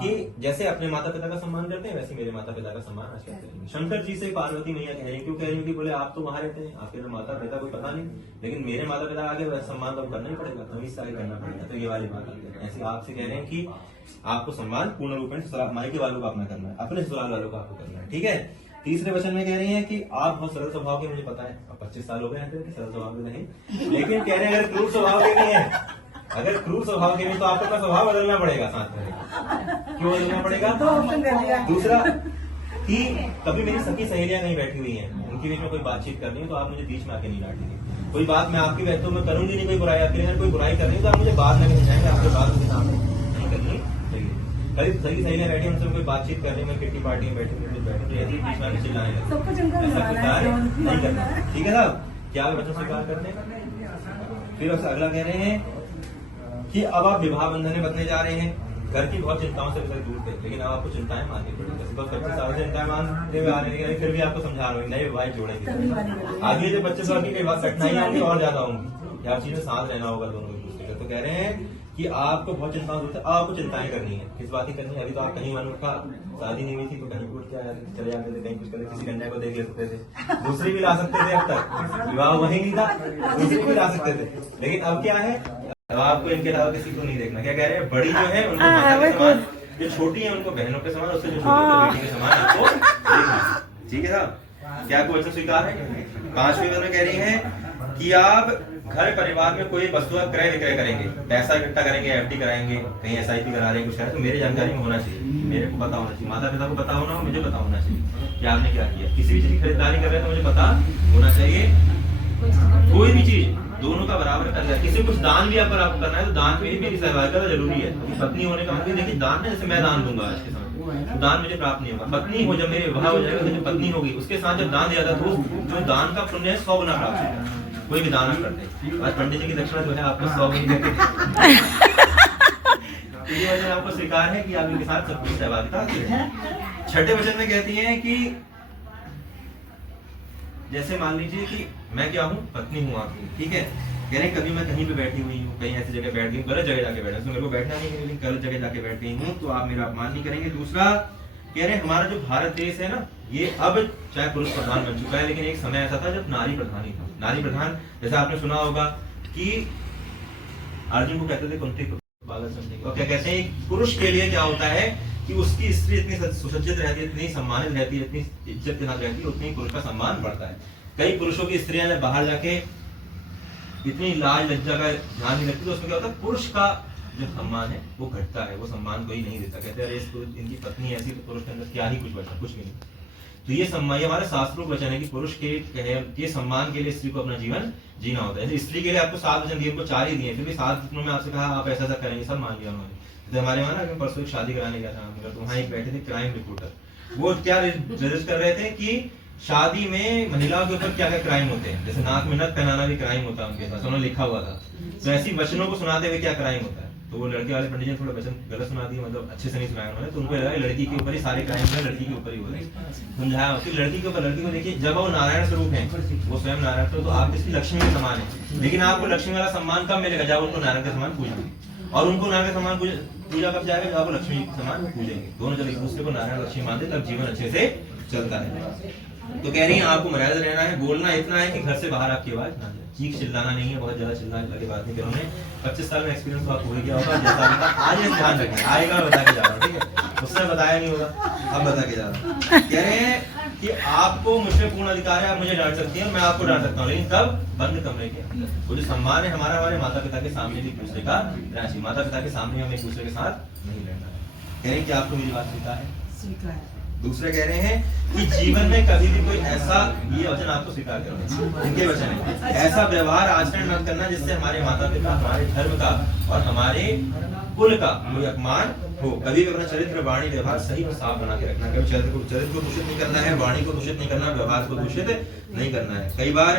कि जैसे अपने माता पिता का सम्मान करते हैं वैसे मेरे माता पिता का सम्मान आज करेंगे। शंकर जी से पार्वती मैया कह रही, क्यों कह रही? बोले आप तो वहां रहते हैं, आपके तो माता पिता को पता नहीं, लेकिन मेरे माता पिता आगे सम्मान तो करना ही पड़ेगा, तमीज से आगे करना पड़ेगा। तो ये वाली बात आती है, ऐसे आपसे कह रहे हैं कि आपको सम्मान पूर्ण रूप में मायके वालों का अपना करना है, अपने ससुराल वालों का आपको करना है, ठीक है। तीसरे वचन में कह रही हैं कि आप बहुत सरल स्वभाव के, मुझे पता है अब 25 साल हो गए हैं सरल स्वभाव के नहीं, लेकिन कह रहे हैं अगर क्रूर स्वभाव के नहीं है, अगर क्रूर स्वभाव के नहीं तो आपको अपना स्वभाव बदलना पड़ेगा साथ में। क्यों बदलना पड़ेगा? दूसरा कि कभी मेरी सखी सहेलियां कहीं बैठी हुई हैं, उनके बीच में कोई बातचीत करनी है तो आप मुझे बीच में आके नहीं डांटेंगे। कोई बात मैं आपकी बैठूं मैं करूंगी नहीं, कोई बुराई आपके लिए कोई बुराई करनी तो आप मुझे बात में नहीं जाएंगे, आपके बात मुझे सामने नहीं करनी चाहिए। कभी सही सहेलियां बैठी उनसे कोई बातचीत करनी, मैं किट्टी पार्टी में बैठी तो यदि बीच में चिल्लाने नहीं करना, ठीक है साहब। क्या वचन स्वीकार करते हैं? फिर अगला कह रहे हैं कि अब आप विवाह बंधन में बदले जा रहे हैं, घर की बहुत चिंताओं से दूर थे, लेकिन अब आपको चिंताएं माननी पड़ेगी। बस 25 साल से चिंताएं मानते हुए आ रहे हैं, फिर भी आपको समझा रहा हूँ नए विवाह जोड़ेंगे, आगे जो 25 साल की बात कठिनाई होंगी और ज्यादा होंगी, आप चीजें साथ रहना होगा दोनों एक दूसरे का। तो कह रहे हैं कि आपको बहुत चिंताओं से आपको चिंताएं करनी है, किस बात की करनी है? अभी तो आप कहीं मन का शादी नहीं हुई थी तो कहीं उठ के चले जाते थे, कहीं कुछ करते, किसी कन्या को देख लेते थे, दूसरी भी ला सकते थे, अब तक विवाह वही नहीं था, दूसरी भी ला सकते थे, लेकिन अब क्या है, अब आपको इनके अलावा किसी को नहीं देखना। क्या कह रहे हैं? बड़ी जो है उनको माता के समान, जो छोटी है उनको बहनों के समान, उससे जो छोटी है बेटी के समान आपको देखना, ठीक है साहब। क्या आपको वचन स्वीकार है? 5वें में कह रही है कि आप घर परिवार में कोई वस्तु क्रय विक्रय करेंगे, पैसा इकट्ठा करेंगे, FD कराएंगे, कहीं SIP करा रहे हैं, कुछ करें तो मेरी जानकारी में होना चाहिए, मेरे को पता होना चाहिए, माता पिता को पता होना, मुझे पता होना चाहिए कि आपने क्या किया। किसी भी चीज की खरीदारी कर रहे हैं तो मुझे पता होना चाहिए, कोई भी चीज दोनों का बराबर कर लिया। किसी को कुछ दान भी अगर आपको करना है तो दान में भी मेरी सहभागिता जरूरी है। पत्नी होने का मतलब देखिए दान है, जैसे मैं दान दूंगा आज के समय तो दान मुझे प्राप्त नहीं होगा, पत्नी हो जब मेरे विवाह हो जाएगा तो जो पत्नी होगी उसके साथ जब दान दिया जाता है तो जो दान का पुण्य है 100 गुना प्राप्त होगा। कोई भी दान आप करते हैं, आज पंडित जी की दक्षिणा जो है आपको 100 गुनी देते हैं, ये वचन आपको स्वीकार है कि आप इनके साथ सब कुछ सहभागिता करें। छठे वचन में कहती हैं कि जैसे मान लीजिए कि मैं क्या हूँ, पत्नी हूँ आपकी, ठीक है। कह रहे कभी मैं कहीं पे बैठी हुई हूँ, कहीं ऐसी जगह बैठ गई, गलत जगह जाके बैठा, तो मेरे को बैठना नहीं है, लेकिन गलत जगह जाके बैठ गई हूँ तो आप मेरा अपमान नहीं करेंगे। दूसरा कह रहे हमारा जो भारत देश है ना, ये अब चाहे पुरुष प्रधान बन चुका है, लेकिन एक समय ऐसा था जब नारी प्रधान ही था। नारी प्रधान जैसे आपने सुना होगा कि अर्जुन को कहते थे कुंती को पागल समझेंगे, और क्या कहते हैं पुरुष के लिए क्या होता है कि उसकी स्त्री इतनी सुसज्जित रहती है, इतनी सम्मानित रहती है, इतनी इज्जत के साथ रहती है, उतनी पुरुष का सम्मान बढ़ता है। कई पुरुषों की स्त्रियां जब बाहर जाके इतनी लाज लज्जा का ध्यान नहीं रखती तो उसमें क्या होता है, पुरुष का जो सम्मान है वो घटता है, वो सम्मान कोई नहीं देता। कहते हैं अरे इनकी पत्नी ऐसी, तो पुरुष के अंदर क्या ही कुछ बचा, कुछ नहीं। तो ये सम्मान, ये हमारे शास्त्रों वचन है कि पुरुष के सम्मान के लिए स्त्री को अपना जीवन जीना होता है। स्त्री के लिए आपको 7 वचन दिए, उनको 4 ही दिए, फिर भी 7 वचनों में आपसे कहा आप ऐसा करेंगे, सब मान लिया उन्होंने। तो हमारे वहाँ ना परसों एक शादी कराने गया था, तो वहाँ एक बैठे थे क्राइम रिपोर्टर, वो क्या रजिस्ट कर रहे थे कि शादी में महिलाओं के ऊपर क्या क्या क्राइम होते हैं। जैसे नाक में नथ पहनाना भी क्राइम होता है उनके पास, उन्होंने लिखा हुआ था। तो ऐसी वचनों को सुनाते हुए क्या क्राइम होता है, तो वो लड़के वाले पंडित जी ने थोड़ा वचन गलत सुना दिया, मतलब अच्छे से नहीं सुनाया उन्होंने, तो उनको लगा लड़की के ऊपर ही सारे क्राइम है, लड़की के ऊपर ही हो रहे हैं। समझाया कि लड़की के ऊपर, लड़की को देखिए जब वो नारायण स्वरूप है, वो स्वयं नारायण स्वरूप, तो आप इसकी लक्ष्मी के समान है, लेकिन आपको लक्ष्मी वाला सम्मान कब मिलेगा जब उनको नारायण के समान पूजेंगे, और उनको नारायण के समान पूजा कब जाएगा जब आप लक्ष्मी के समान पूजेंगे। दोनों जब एक दूसरे को नारायण लक्ष्मी मानते तब जीवन अच्छे से चलता है। तो कह रही है आपको मर्यादा रहना है, बोलना इतना है कि घर से बाहर आपकी आवाज ना जाए, चीख चिल्लाना नहीं है, बहुत ज्यादा चिल्लाने वाली बात नहीं करूंगे। 25 साल में एक्सपीरियंस तो आपको हो गया होगा, जैसा भी था आज ये ध्यान रखना, आएगा बता के जा रहा हूँ, ठीक है, उसने बताया नहीं होगा, अब बता के जा रहा हूँ। कह रहे हैं कि आपको मुझे पूर्ण अधिकार है, आप मुझे डांट सकती हैं, मैं आपको डांट सकता हूँ, लेकिन कब, बंद कमरे के अंदर। वो जो सम्मान है हमारा, हमारे माता पिता के सामने भी एक दूसरे का रहना चाहिए, माता पिता के सामने हम एक दूसरे के साथ नहीं रहना है। कह रहे हैं कि आपको मेरी बात स्वीकार है। दूसरे कह रहे हैं कि जीवन में कभी भी कोई ऐसा, ये वचन आपको स्वीकार करना, इनके वचन है, ऐसा व्यवहार आचरण मत करना जिससे हमारे माता पिता, हमारे धर्म का और हमारे कुल का कोई अपमान हो। कभी भी अपना चरित्र, वाणी, व्यवहार सही और साफ बना के रखना। कभी चरित्र को दूषित नहीं करना है, वाणी को दूषित नहीं करना, व्यवहार को दूषित नहीं करना है। कई बार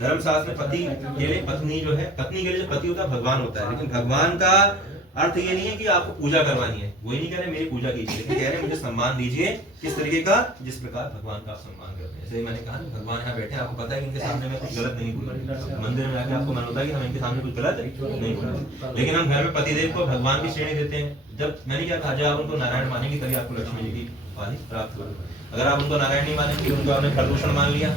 धर्मशास्त्र में पति के लिए पत्नी जो है, पत्नी के लिए जो पति होता है भगवान होता है, लेकिन भगवान का अर्थ ये नहीं है कि आपको पूजा करवानी है, वही नहीं कह रहे मेरी पूजा कीजिए, लेकिन कह रहे मुझे सम्मान दीजिए किस तरीके का, जिस प्रकार भगवान का आप सम्मान करते हैं। जैसे मैंने कहा भगवान यहाँ बैठे, आपको पता है कि इनके सामने में कुछ गलत नहीं बोला, मंदिर में जाके आपको मन होता है कि हम इनके सामने कुछ गलत नहीं बोला, लेकिन हम घर में पतिदेव को भगवान की श्रेणी देते हैं। जब मैंने क्या कहा, जब आप उनको नारायण मानेंगे तभी आपको लक्ष्मी जी की पानी प्राप्त होगी। अगर आप उनको नारायण नहीं मानेंगे, उनको आपने प्रदूषण मान लिया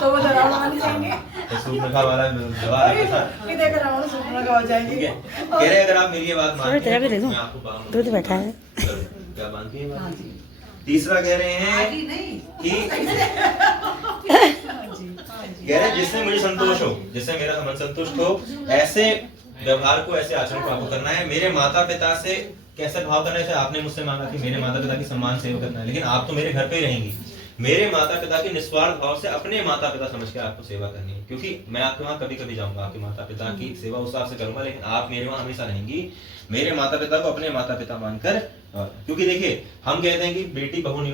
तो वो रावण जाएंगे, सूर्पनखा वाला जवाब है सर, कि देख रावण सूर्पनखा हो जाएंगे। ठीक है, कह रहे अगर आप मेरी ये बात मानते हैं तो मैं आपको दूध बैठा है, क्या मानती है। तीसरा कह रहे हैं कि कह रहे जिससे मुझे संतोष हो, जिससे मेरा मन संतुष्ट हो, ऐसे व्यवहार को, ऐसे आचरण को आपको करना है। मेरे माता पिता से कैसा भाव करना है, जैसे आपने मुझसे मांगा कि मेरे माता पिता की सम्मान सेवा करना है, लेकिन आप तो मेरे घर पे ही रहेंगी। मेरे माता पिता के निस्वार्थ भाव से अपने माता पिता समझ के आपको सेवा करनी है, क्योंकि मैं आपके वहाँ कभी कभी जाऊंगा, आपके माता पिता की सेवा उस हिसाब से करूंगा, लेकिन आप मेरे वहाँ हमेशा रहेंगी। मेरे माता पिता को अपने माता पिता मानकर, क्योंकि देखिए हम कहते हैं कि बेटी बहू ही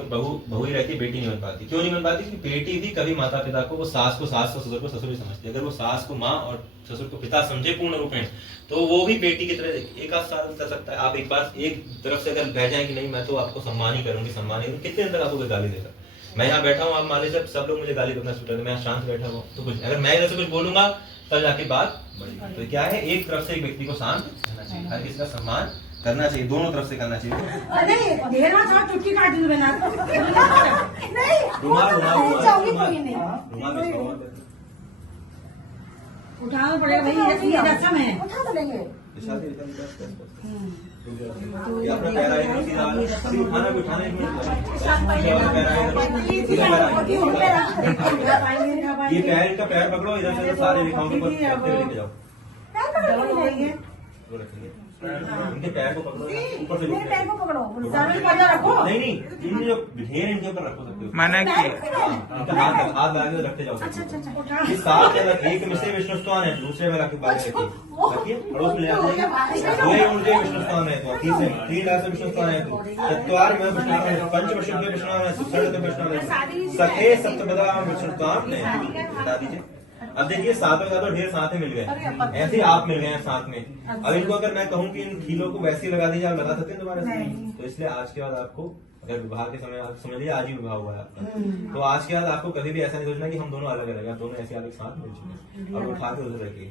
रहती है, बेटी नहीं बन पाती। क्यों नहीं बन पाती? क्योंकि बेटी भी कभी माता पिता को, वो सास को सास और ससुर को ससुर ही समझती है। अगर वो सास को माँ और ससुर को पिता समझे पूर्ण रूपेण, तो वो भी बेटी की तरह एक आध साल कर सकता है। आप एक बार एक तरफ से अगर बह जाए कि नहीं मैं तो आपको सम्मान ही करूंगी, सम्मान ही, कितने दिन तक आपको गाली देगा। मैं यहाँ बैठा हूँ, आप मान लीजिए सब लोग मुझे गाली देना शुरू कर, मैं शांत बैठा हूँ, तो कुछ अगर मैं इधर से कुछ बोलूंगा तब जाके बात बढ़ेगी। तो क्या है, एक तरफ से एक व्यक्ति को शांत रहना चाहिए, हर किसी का सम्मान करना चाहिए, दोनों तरफ से करना चाहिए। अरे ढेर मत आओ, चुटकी काट दूं मैं ना। नहीं उठाना पड़ेगा भाई, ये रस्म है, उठा तो लेंगे। ये अपना पैर आएगा सीधा, उठाना भी उठाना ये पैर का पैर पकड़ो, इधर से सारे रेखाओं के ऊपर लेके जाओ, इनके पैर को पकड़ो, ऊपर से पैर को पकड़ो, रखो। नहीं इन जो ढेर इनके ऊपर रखो सकते हो, मैंने हाथ लगा के रखते जाओ। अच्छा। इस साथ एक में से विष्णु स्थान है, दूसरे में रखिए, रखिए पड़ोस में ले आते, दो उनके विष्णु स्थान है, तो तीसरे 3 लाख से विष्णु स्थान है, तो चत्वार में विष्णु है, पंच विष्णु के विष्णु है, षड विष्णु है, सखे सप्तपदा विष्णु स्थान है। बता दीजिए अब देखिए सातों का तो ढेर साथ में मिल गए, ऐसे ही आप मिल गए हैं साथ में। अब इनको अगर मैं कहूँ कि इन खीलों को वैसे ही लगा दीजिए, आप लगा सकते हैं दोबारा से? तो इसलिए आज के बाद आपको, अगर विवाह के समय आप समझ लीजिए आज ही विवाह हुआ है आपका, तो आज के बाद आपको कभी भी ऐसा नहीं सोचना कि हम दोनों अलग अलग हैं, दोनों ऐसे आप एक साथ मिल चुके हैं। और उठा के उधर रखिए।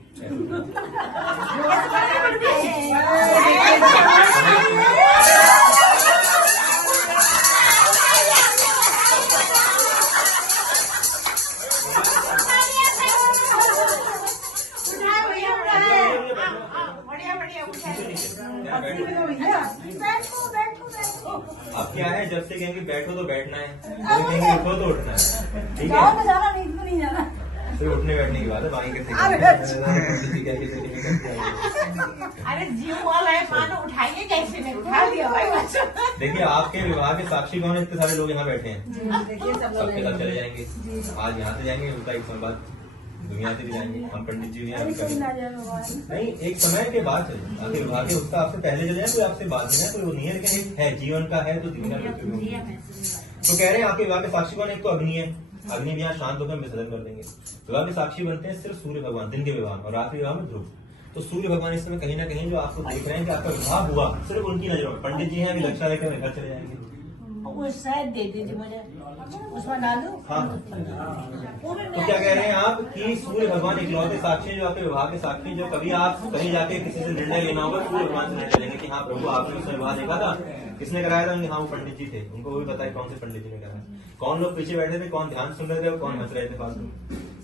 अब क्या है, जब से कहेंगे बैठो तो बैठना है, कहेंगे उठो तो उठना है, ठीक है? नहीं जाना। फिर उठने बैठने की बात है, बाकी कैसे अरे जीव वाला है, मानो उठाइए कैसे नहीं उठा दिया भाई बच्चों। देखिए आपके विवाह के साक्षी कौन है? इतने सारे लोग यहाँ बैठे हैं, देखिए सब लोग सबके साथ चले जाएंगे। आज यहाँ से जाएंगे, उनका एक समय बाद दुनिया से भी जाएंगे, हम पंडित जी भी यहाँ नहीं, एक समय के बाद चले। आपके विवाह के उसका आपसे पहले चले जाए, कोई आपसे बात नहीं है, कोई वो नहीं है, लेकिन है जीवन का है तो जीवन का। तो कह रहे हैं आपके विवाह के साक्षी कौन है? एक तो अग्नि है, अग्नि भी यहाँ शांत होकर विसर्जन कर देंगे। विवाह के साक्षी बनते हैं सिर्फ सूर्य भगवान दिन के विवाह में, और रात के विवाह में ध्रुव। तो सूर्य भगवान इस समय कहीं ना कहीं जो आपको देख रहे हैं कि आपका विवाह हुआ, सिर्फ उनकी नजरों में। पंडित जी हैं अभी लक्षा लेकर घर चले जाएंगे। वो शायद दे दीजिए मुझे, उसमें डालू। हाँ, तो क्या कह रहे हैं आप कि सूर्य भगवान इकलौते साक्षी जो आपके विवाह के साक्षी, जो कभी आप कहीं जाके किसी से निर्णय लेना होगा, सूर्य भगवान से निर्णय लेंगे कि हाँ प्रभु आपने उसमें विवाह देखा था, किसने कराया था? हाँ वो पंडित जी थे, उनको भी पता है कौन से पंडित जी ने कराया, कौन लोग पीछे बैठे थे, कौन ध्यान सुन रहे थे और कौन हंस रहे थे फालतू,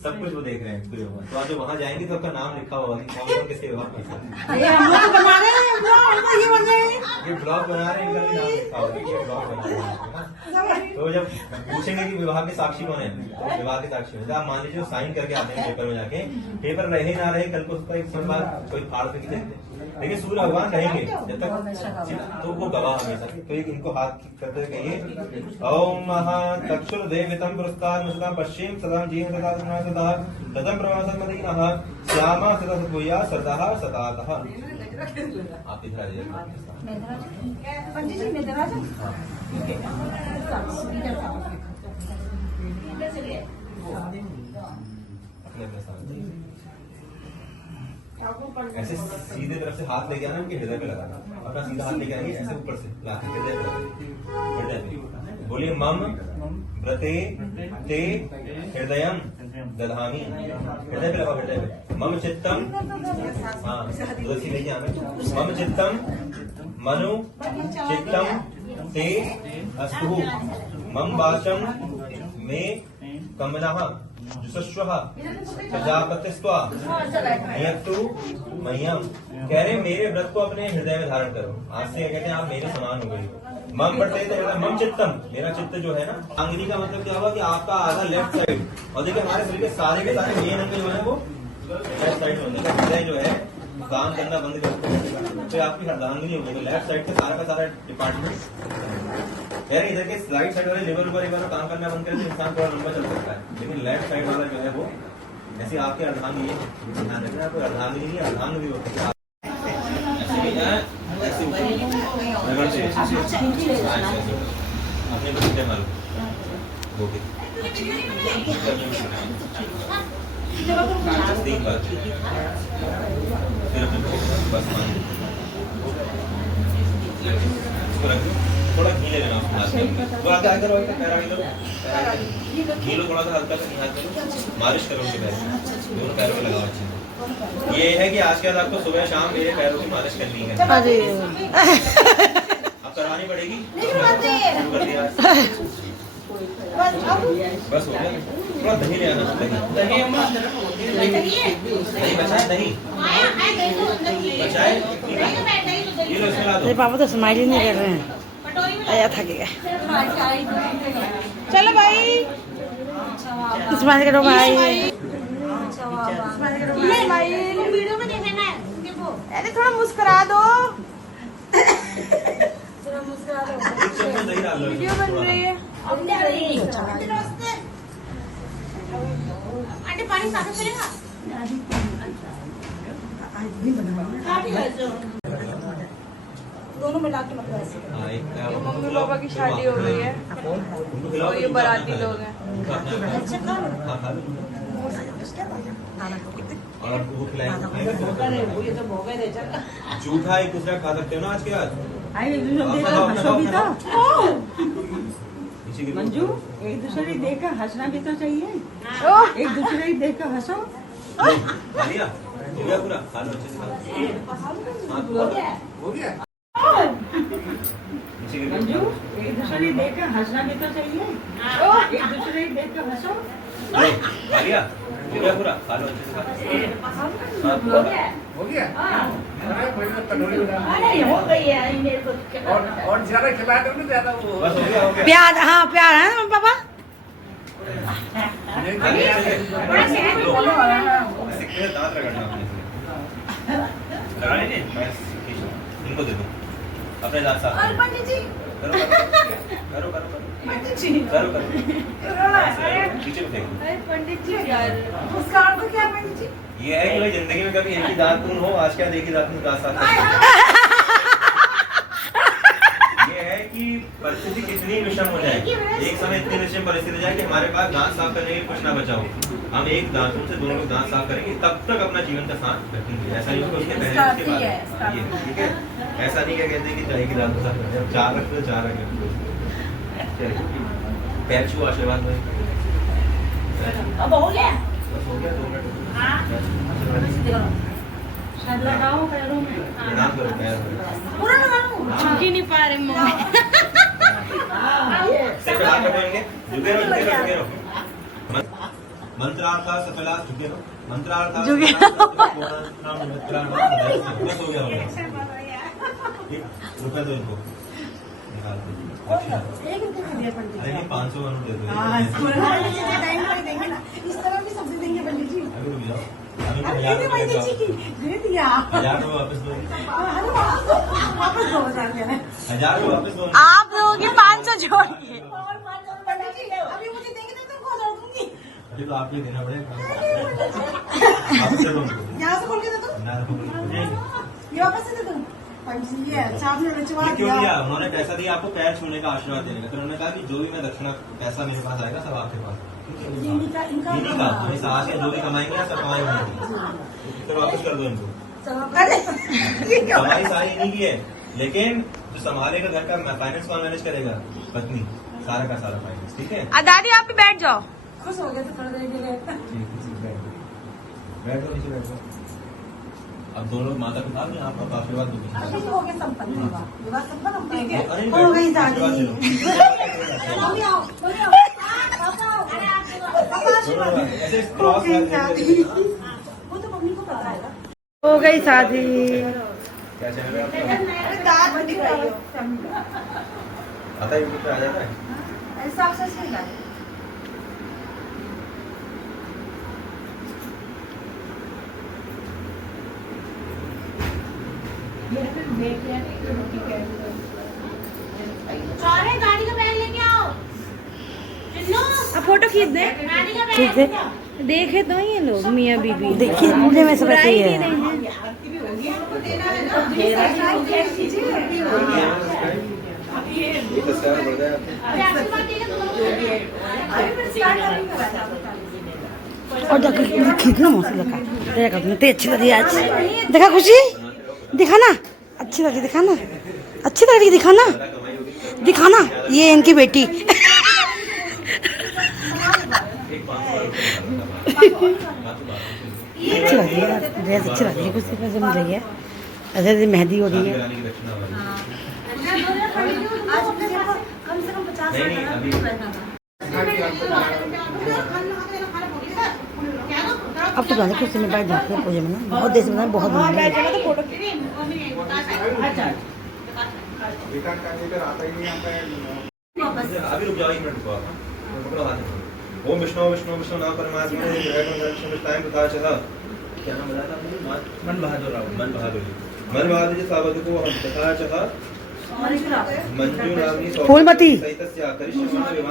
सब कुछ वो देख रहे हैं सूर्य भगवान। तो आज जो वहां जाएंगे तो आपका नाम लिखा होगा कि कौन लोग किसके विवाह में। ये ब्लॉग बना रहे हैं, इनका भी नाम लिखा होगा, ये ब्लॉग बना रहे हैं। तो जब पूछेंगे कि विवाह के साक्षी कौन है, तो विवाह के साक्षी में आप मान लीजिए साइन करके आते हैं पेपर में जाके, पेपर रहे ना रहे, कल को उसका एक समय बाद कोई फाड़ पे खींचते, लेकिन सूर्य भगवान रहेंगे जब तक, तो वो गवाह हमेशा। तो एक इनको हाथ करते कहिए, ओम महा चक्षुर देवितम पुरस्कार मुसला पश्चिम सदा जीव सदा सदा तदम प्रवासन मदीनः श्यामा सदा सत्वया सदा सदातः। आप इधर आ जाइए। पंडित जी में दरवाजा ऐसे सीधे तरफ से हाथ लेके आना, उनके हृदय पे लगाना, अपना सीधा हाथ लेके आएंगे, ऐसे ऊपर से लाके हृदय पे। बोलिए मम व्रते ते हृदयम दधामी, हृदय पे लगा, हृदय पे। मम चित्तम, हाँ उधर से लेके आना, मम चित्तम मनु चित्तम ते अस्तु, मम वाचम मे कमनः जुषस्वः प्रजापतिस्त्वा नियतु मह्यम। कह रहे मेरे व्रत को अपने हृदय में धारण करो, आज से कहते हैं आप मेरे समान हो गए। मम पढ़ते थे मम चित्तम, मेरा चित्त जो है ना, अंगनी का मतलब क्या हुआ कि आपका आधा लेफ्ट साइड, और देखिए हमारे शरीर के सारे मेन अंग जो है वो लेफ्ट साइड होने का, हृदय जो है काम करना बंद कर, तो आपकी अर्धांगिनी होगी, लेफ्ट साइड का सारा डिपार्टमेंट। यार इधर के राइट साइड वाले लेवल पर एक बार काम करना बंद करे तो इंसान थोड़ा लंबा चल सकता है, लेकिन लेफ्ट साइड वाला जो है वो ऐसे आपके अर्धांगिनी है, ध्यान रखना। आपको अर्धांगिनी नहीं अर्धांग भी होता है, अपने बच्चे मारो ओके 3 बार फिर बस मान थोड़ा घी ले लेना उसके हाथ में, थोड़ा आगे करो, पैर आगे करो, घी लो थोड़ा सा हल्का सा, हाथ करो, मालिश करो उनके पैर, दोनों पैरों में लगाओ अच्छे से। ये है कि आज के बाद आपको सुबह शाम मेरे पैरों की मालिश करनी है, अब करानी पड़ेगी। बस हो गया, थोड़ा दही ले आना, दही बचाए, दही बचाए, ये लो इसमें ला दो। पापा तो स्माइल ही नहीं कर रहे हैं, आया थकेगा। चलो भाई, स्माइल करो भाई। वीडियो में देखना है, अरे थोड़ा मुस्कुरा दो, दही डाल लो, वीडियो बन रही है। आंटी पानी साथ में चलेगा। दोनों मिला के मतलब ऐसे। मम्मी पापा की शादी हो गई है और ये बाराती लोग हैं। अच्छा और वो खिलाएंगे। ये तो भोगे दे चल। जूठा एक दूसरा खा सकते हो ना आज के बाद। हंसो भी तो। इसी के लिए- मंजू एक दूसरे को देख कर हंसना भी तो चाहिए। एक दूसरे को देख कर हंसो। खा लिया? हो गया पूरा? खा लो अच्छे से खा लो। हो गया इसी के लिए- मंजू एक दूसरे को देख कर हंसना भी तो चाहिए। एक दूसरे को देख कर हंसो। खा लिया? हो गया पूरा? खा लो अच्छे से खा लो। हो गया अरे कोई ना कटोरी बना अरे हो गई है मेरे को। और ज्यादा खिला दो ना ज्यादा वो बस हो गया, हो गया। प्यार, हाँ प्यार है ना पापा। खा लिया? सिक्के से दांत रगड़ना अपने से। रगड़ा नहीं? बस, ठीक है। इनको दे दो। अपने दांत साफ करो। पंडित जी करो करो करो करो पंडित जी करो करो। पीछे को फेंक दो। अरे पंडित जी यार उसका अर्थ क्या पंडित जी? ये है कि भाई जिंदगी में कभी एक ही दांत खून हो, आज क्या एक ही दांत में दांत साफ करो। ये है कि परिस्थिति कितनी विषम हो जाए, एक समय इतनी विषम परिस्थिति जाए कि हमारे पास दांत साफ करने के लिए कुछ ना बचा हो, हम एक दांतों से दोनों लोग दांत साफ करेंगे, तब तक अपना जीवन का साथ रखेंगे। ऐसा नहीं कि उसके पहले उसके बाद ये, ठीक है? ऐसा नहीं क्या कहते कि चाहिए कि दांत साफ करें, चार रख लो, चार रख लो। चलिए पैर छू, आशीर्वाद में अब हो गया। बस हो गया, 2 मिनट। शायद लगाओ पैरों में। प्रणाम करो पैर में। पूरा लगा लूं। छू ही नहीं पा रहे मुंह में। सिर पे हाथ रखेंगे, झुके रहो, झुके रहो, झुके रहो। मंत्रार्था सफला, झुके रहो। मंत्रार्था झुके रहो। बस हो गया, हो गया। ठीक, रुपए दो इनको। निकाल दो। अच्छा। 1 रुपया खरीदिया पंडित अरे नहीं, 500 का नोट दे दो। टाइम पर देंगे ना, इस तरह भी सब्जी देंगे पंडित जी। अभी रुक जाओ। अभी तो अरे 1000 दे रुपए पंडित जी दो। की दे दिया। 1000 रुपए वापस दो। अरे वापस 2000 देना है। 1000 रुपए वापस दो। आप दोगे 500 जोड़ के। और 500 पंडित जी अभी मुझे देंगे तो तुमको 1000 दूंगी। अभी तो आपको ही देना पड़ेगा। वापस दे दो उनको। यहाँ से खोल के दे दो। ना रखो। ये वापस से दे दो। पंडित जी ये अच्छा आपने रचवा ये क्यों दिया। दिया? उन्होंने पैसा दिया आपको पैर छूने का आशीर्वाद देने का, फिर उन्होंने कहा कि जो भी मैं दक्षिणा पैसा मेरे पास आएगा सब आपके पास। ये इनका इन्हीं का हमेशा आज के जो भी कमाएंगे सब कमाएंगे, तो वापस कर दो इनको। अरे कमाई सारी इन्हीं की है, लेकिन जो संभालेगा घर का फाइनेंस कौन मैनेज करेगा? पत्नी, सारा का सारा फाइनेंस। ठीक है? दादी आप भी बैठ जाओ। खुश हो गए तो थोड़ी देर के लिए। बैठो, नीचे बैठो। अब दोनों लोग माता पिता ने आपका आशीर्वाद दो। अभी हो गया संपन्न विवाह। विवाह संपन्न हम ठीक है। अरे हो गई आशीर्वाद शादी। दो। मम्मी आओ, मम्मी आओ। पापा आओ। पापा आशीर्वाद दो। ऐसे हो क्रॉस गई कर शादी। वो तो मम्मी को पता है ना। हो गई शादी। क्या चैनल है आपका? अरे दांत मत दिखाइए। आता है यूट्यूब पे आ जाता है? ऐसा अक्सर से ही है। अरे गाड़ी का बैग लेके आओ। अब फोटो खींच दे। गाड़ी का खींच दे। देखे तो ये लोग मियाँ बीबी देखिए मुझे में सब ऐसे ही है। ये तो सर बढ़ गया और देखो कितना मौसम लगा देखा कितनी अच्छी लगी आज। देखा खुशी दिखाना अच्छी लगी, दिखाना अच्छी लगी, दिखाना दिखाना। ये इनकी बेटी अच्छी लगी है, ड्रेस अच्छी लगी है, कुछ से मिल रही है ऐसे मेहंदी हो रही है। आज कम से कम 50 नहीं नहीं अभी अब तो गाने कुछ में बैठ जाते हैं पूजे में ना, बहुत देर से बना बहुत बना है। अभी रुक जाओ 1 मिनट रुको आप पकड़ो हाथ में। ओम विष्णु विष्णु विष्णु नाम परमात्मा क्या नाम बताया था आपने? मन बहादुर राव। मन बहादुर जी सावध को हम तथा चहा मंजू नामनी फूलमती।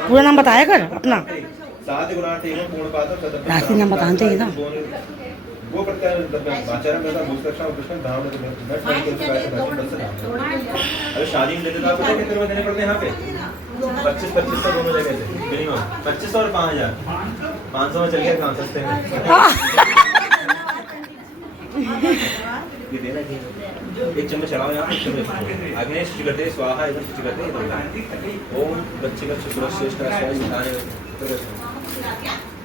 पूरा नाम बताया कर अपना। सात गुणार्थ एवं पूर्ण पात्र राशि नाम बताना चाहिए ना। वो प्रत्याचार आचरण करता भूषक्षा कृष्ण धाम अरे शादी में देते तो आपको कितने रुपए देने पड़ते हैं यहाँ पे? 2500 दोनों जगह से मिनिमम 2500 और 5000 500 में चल गया काम सस्ते में। ये देना चाहिए। एक चम्मच चढ़ाओ यहाँ, एक चम्मच अग्नि शुचिकटे स्वाहा इधर शुचिकटे इधर। ओम बच्चे सुरश्रेष्ठ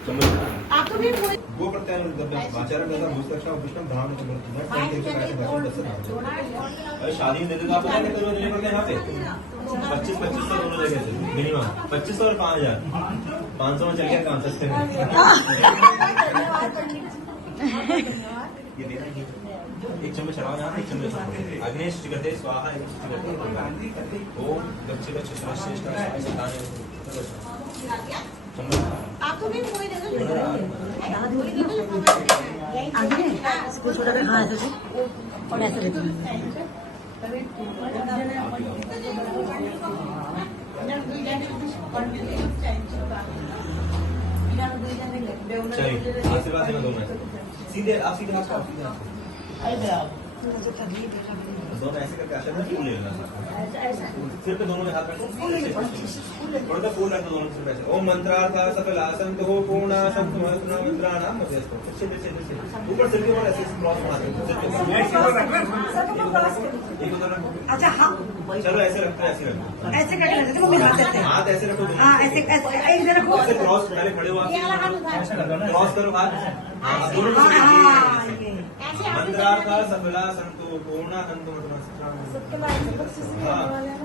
चम्मच आपको भी पूरी वो करते हैं आचार्य जैसा भूषण पुष्टम धाम शादी में देते तो आप पता करते हैं यहाँ पे 2500 दोनों जगह से मिनिमम 2500 और 5000 500 में चल गया काम सस्ते में। ये देना ही एक चम्मच चढ़ाओ यहाँ, एक चम्मच अग्नि शुचिकटे स्वाहा इधर शुचिकटे ओम बच्चे श्रेष्ठ आपको भी पूरी दे दो। छोटा कर हाँ ऐसे और ऐसे लेते हैं। चलिए आशीर्वाद में दोनों सीधे आप सीधे दोनों ऐसे करके आशीर्वाद फूल ले लेना सिर पे दोनों में हाथ रखो थोड़ा सा फूल रखो दोनों सिर पे ऐसे। ओम मंत्रार्था सकल आसंत हो पूर्णा संत मंत्राणाम ऊपर सिर के ऊपर ऐसे क्रॉस मारते। अच्छा हाँ चलो ऐसे रखते हैं, ऐसे रखो ऐसे करके रखते हैं, हाथ देते हैं। हाथ ऐसे रखो दोनों। हाँ ऐसे ऐसे एक जरा रखो। ऐसे क्रॉस पहले खड़े हो आप क्रॉस करो हाथ दोनों को हाँ ये मंत्रार्था सफला संतो पूर्णा संतो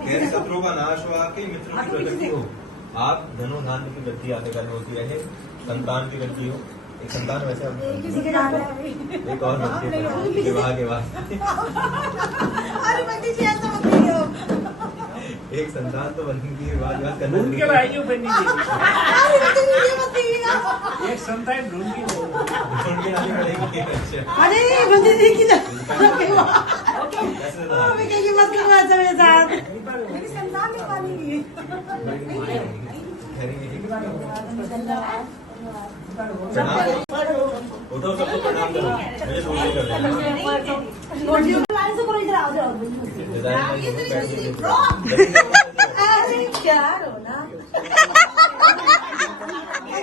मेरे शत्रुओं का नाश हो, आपके मित्रों की प्रगति हो, आप धनोधान्य की वृद्धि आते करनी होती है, संतान की वृद्धि हो। एक संतान वैसे एक और बच्चे विवाह के बाद अरे बंदी जी ऐसा मत करियो। एक संतान तो बनने की विवाह के बाद करना ढूंढ के लाई हो बनी जी। अरे बंदी जी ये मत करिएगा। एक संतान ढूंढ के ढूंढ के लानी पड़ेगी। अच्छा अरे बंदी जी की ऐसे तो मैं कहीं मत करो ऐसा मेरे साथ। मेरी संतान नहीं पानी उठो सबको प्रणाम करो, मुझे पूरी कर लाइन से करो, इधर आ जाओ। अरे क्या रोना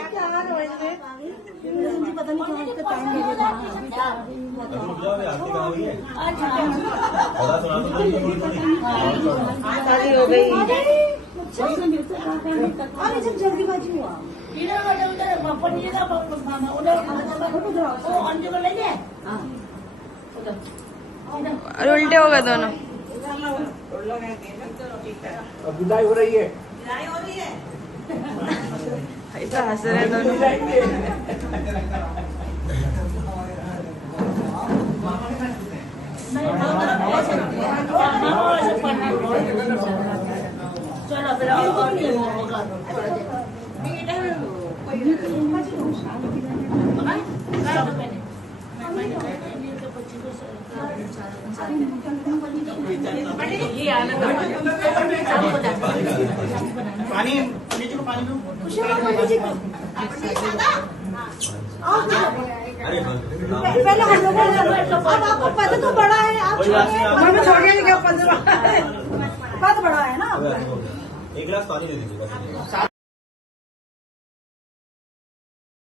क्या रोएंगे पता नहीं कहाँ इसका टाइम लगेगा। आरती कहाँ हुई है? पता सुना तो शादी हो गई। अरे जब जल्दीबाजी हुआ और उल्टे हो गए दोनों। अब विदाई हो रही है। ऐसा हंस रहे दोनों। पानी नीचे को पानी दो। पहले हम लोग अब आपको पता तो बड़ा है, आप छोटे 15 बात बड़ा है ना। एक गिलास पानी दे दीजिएगा।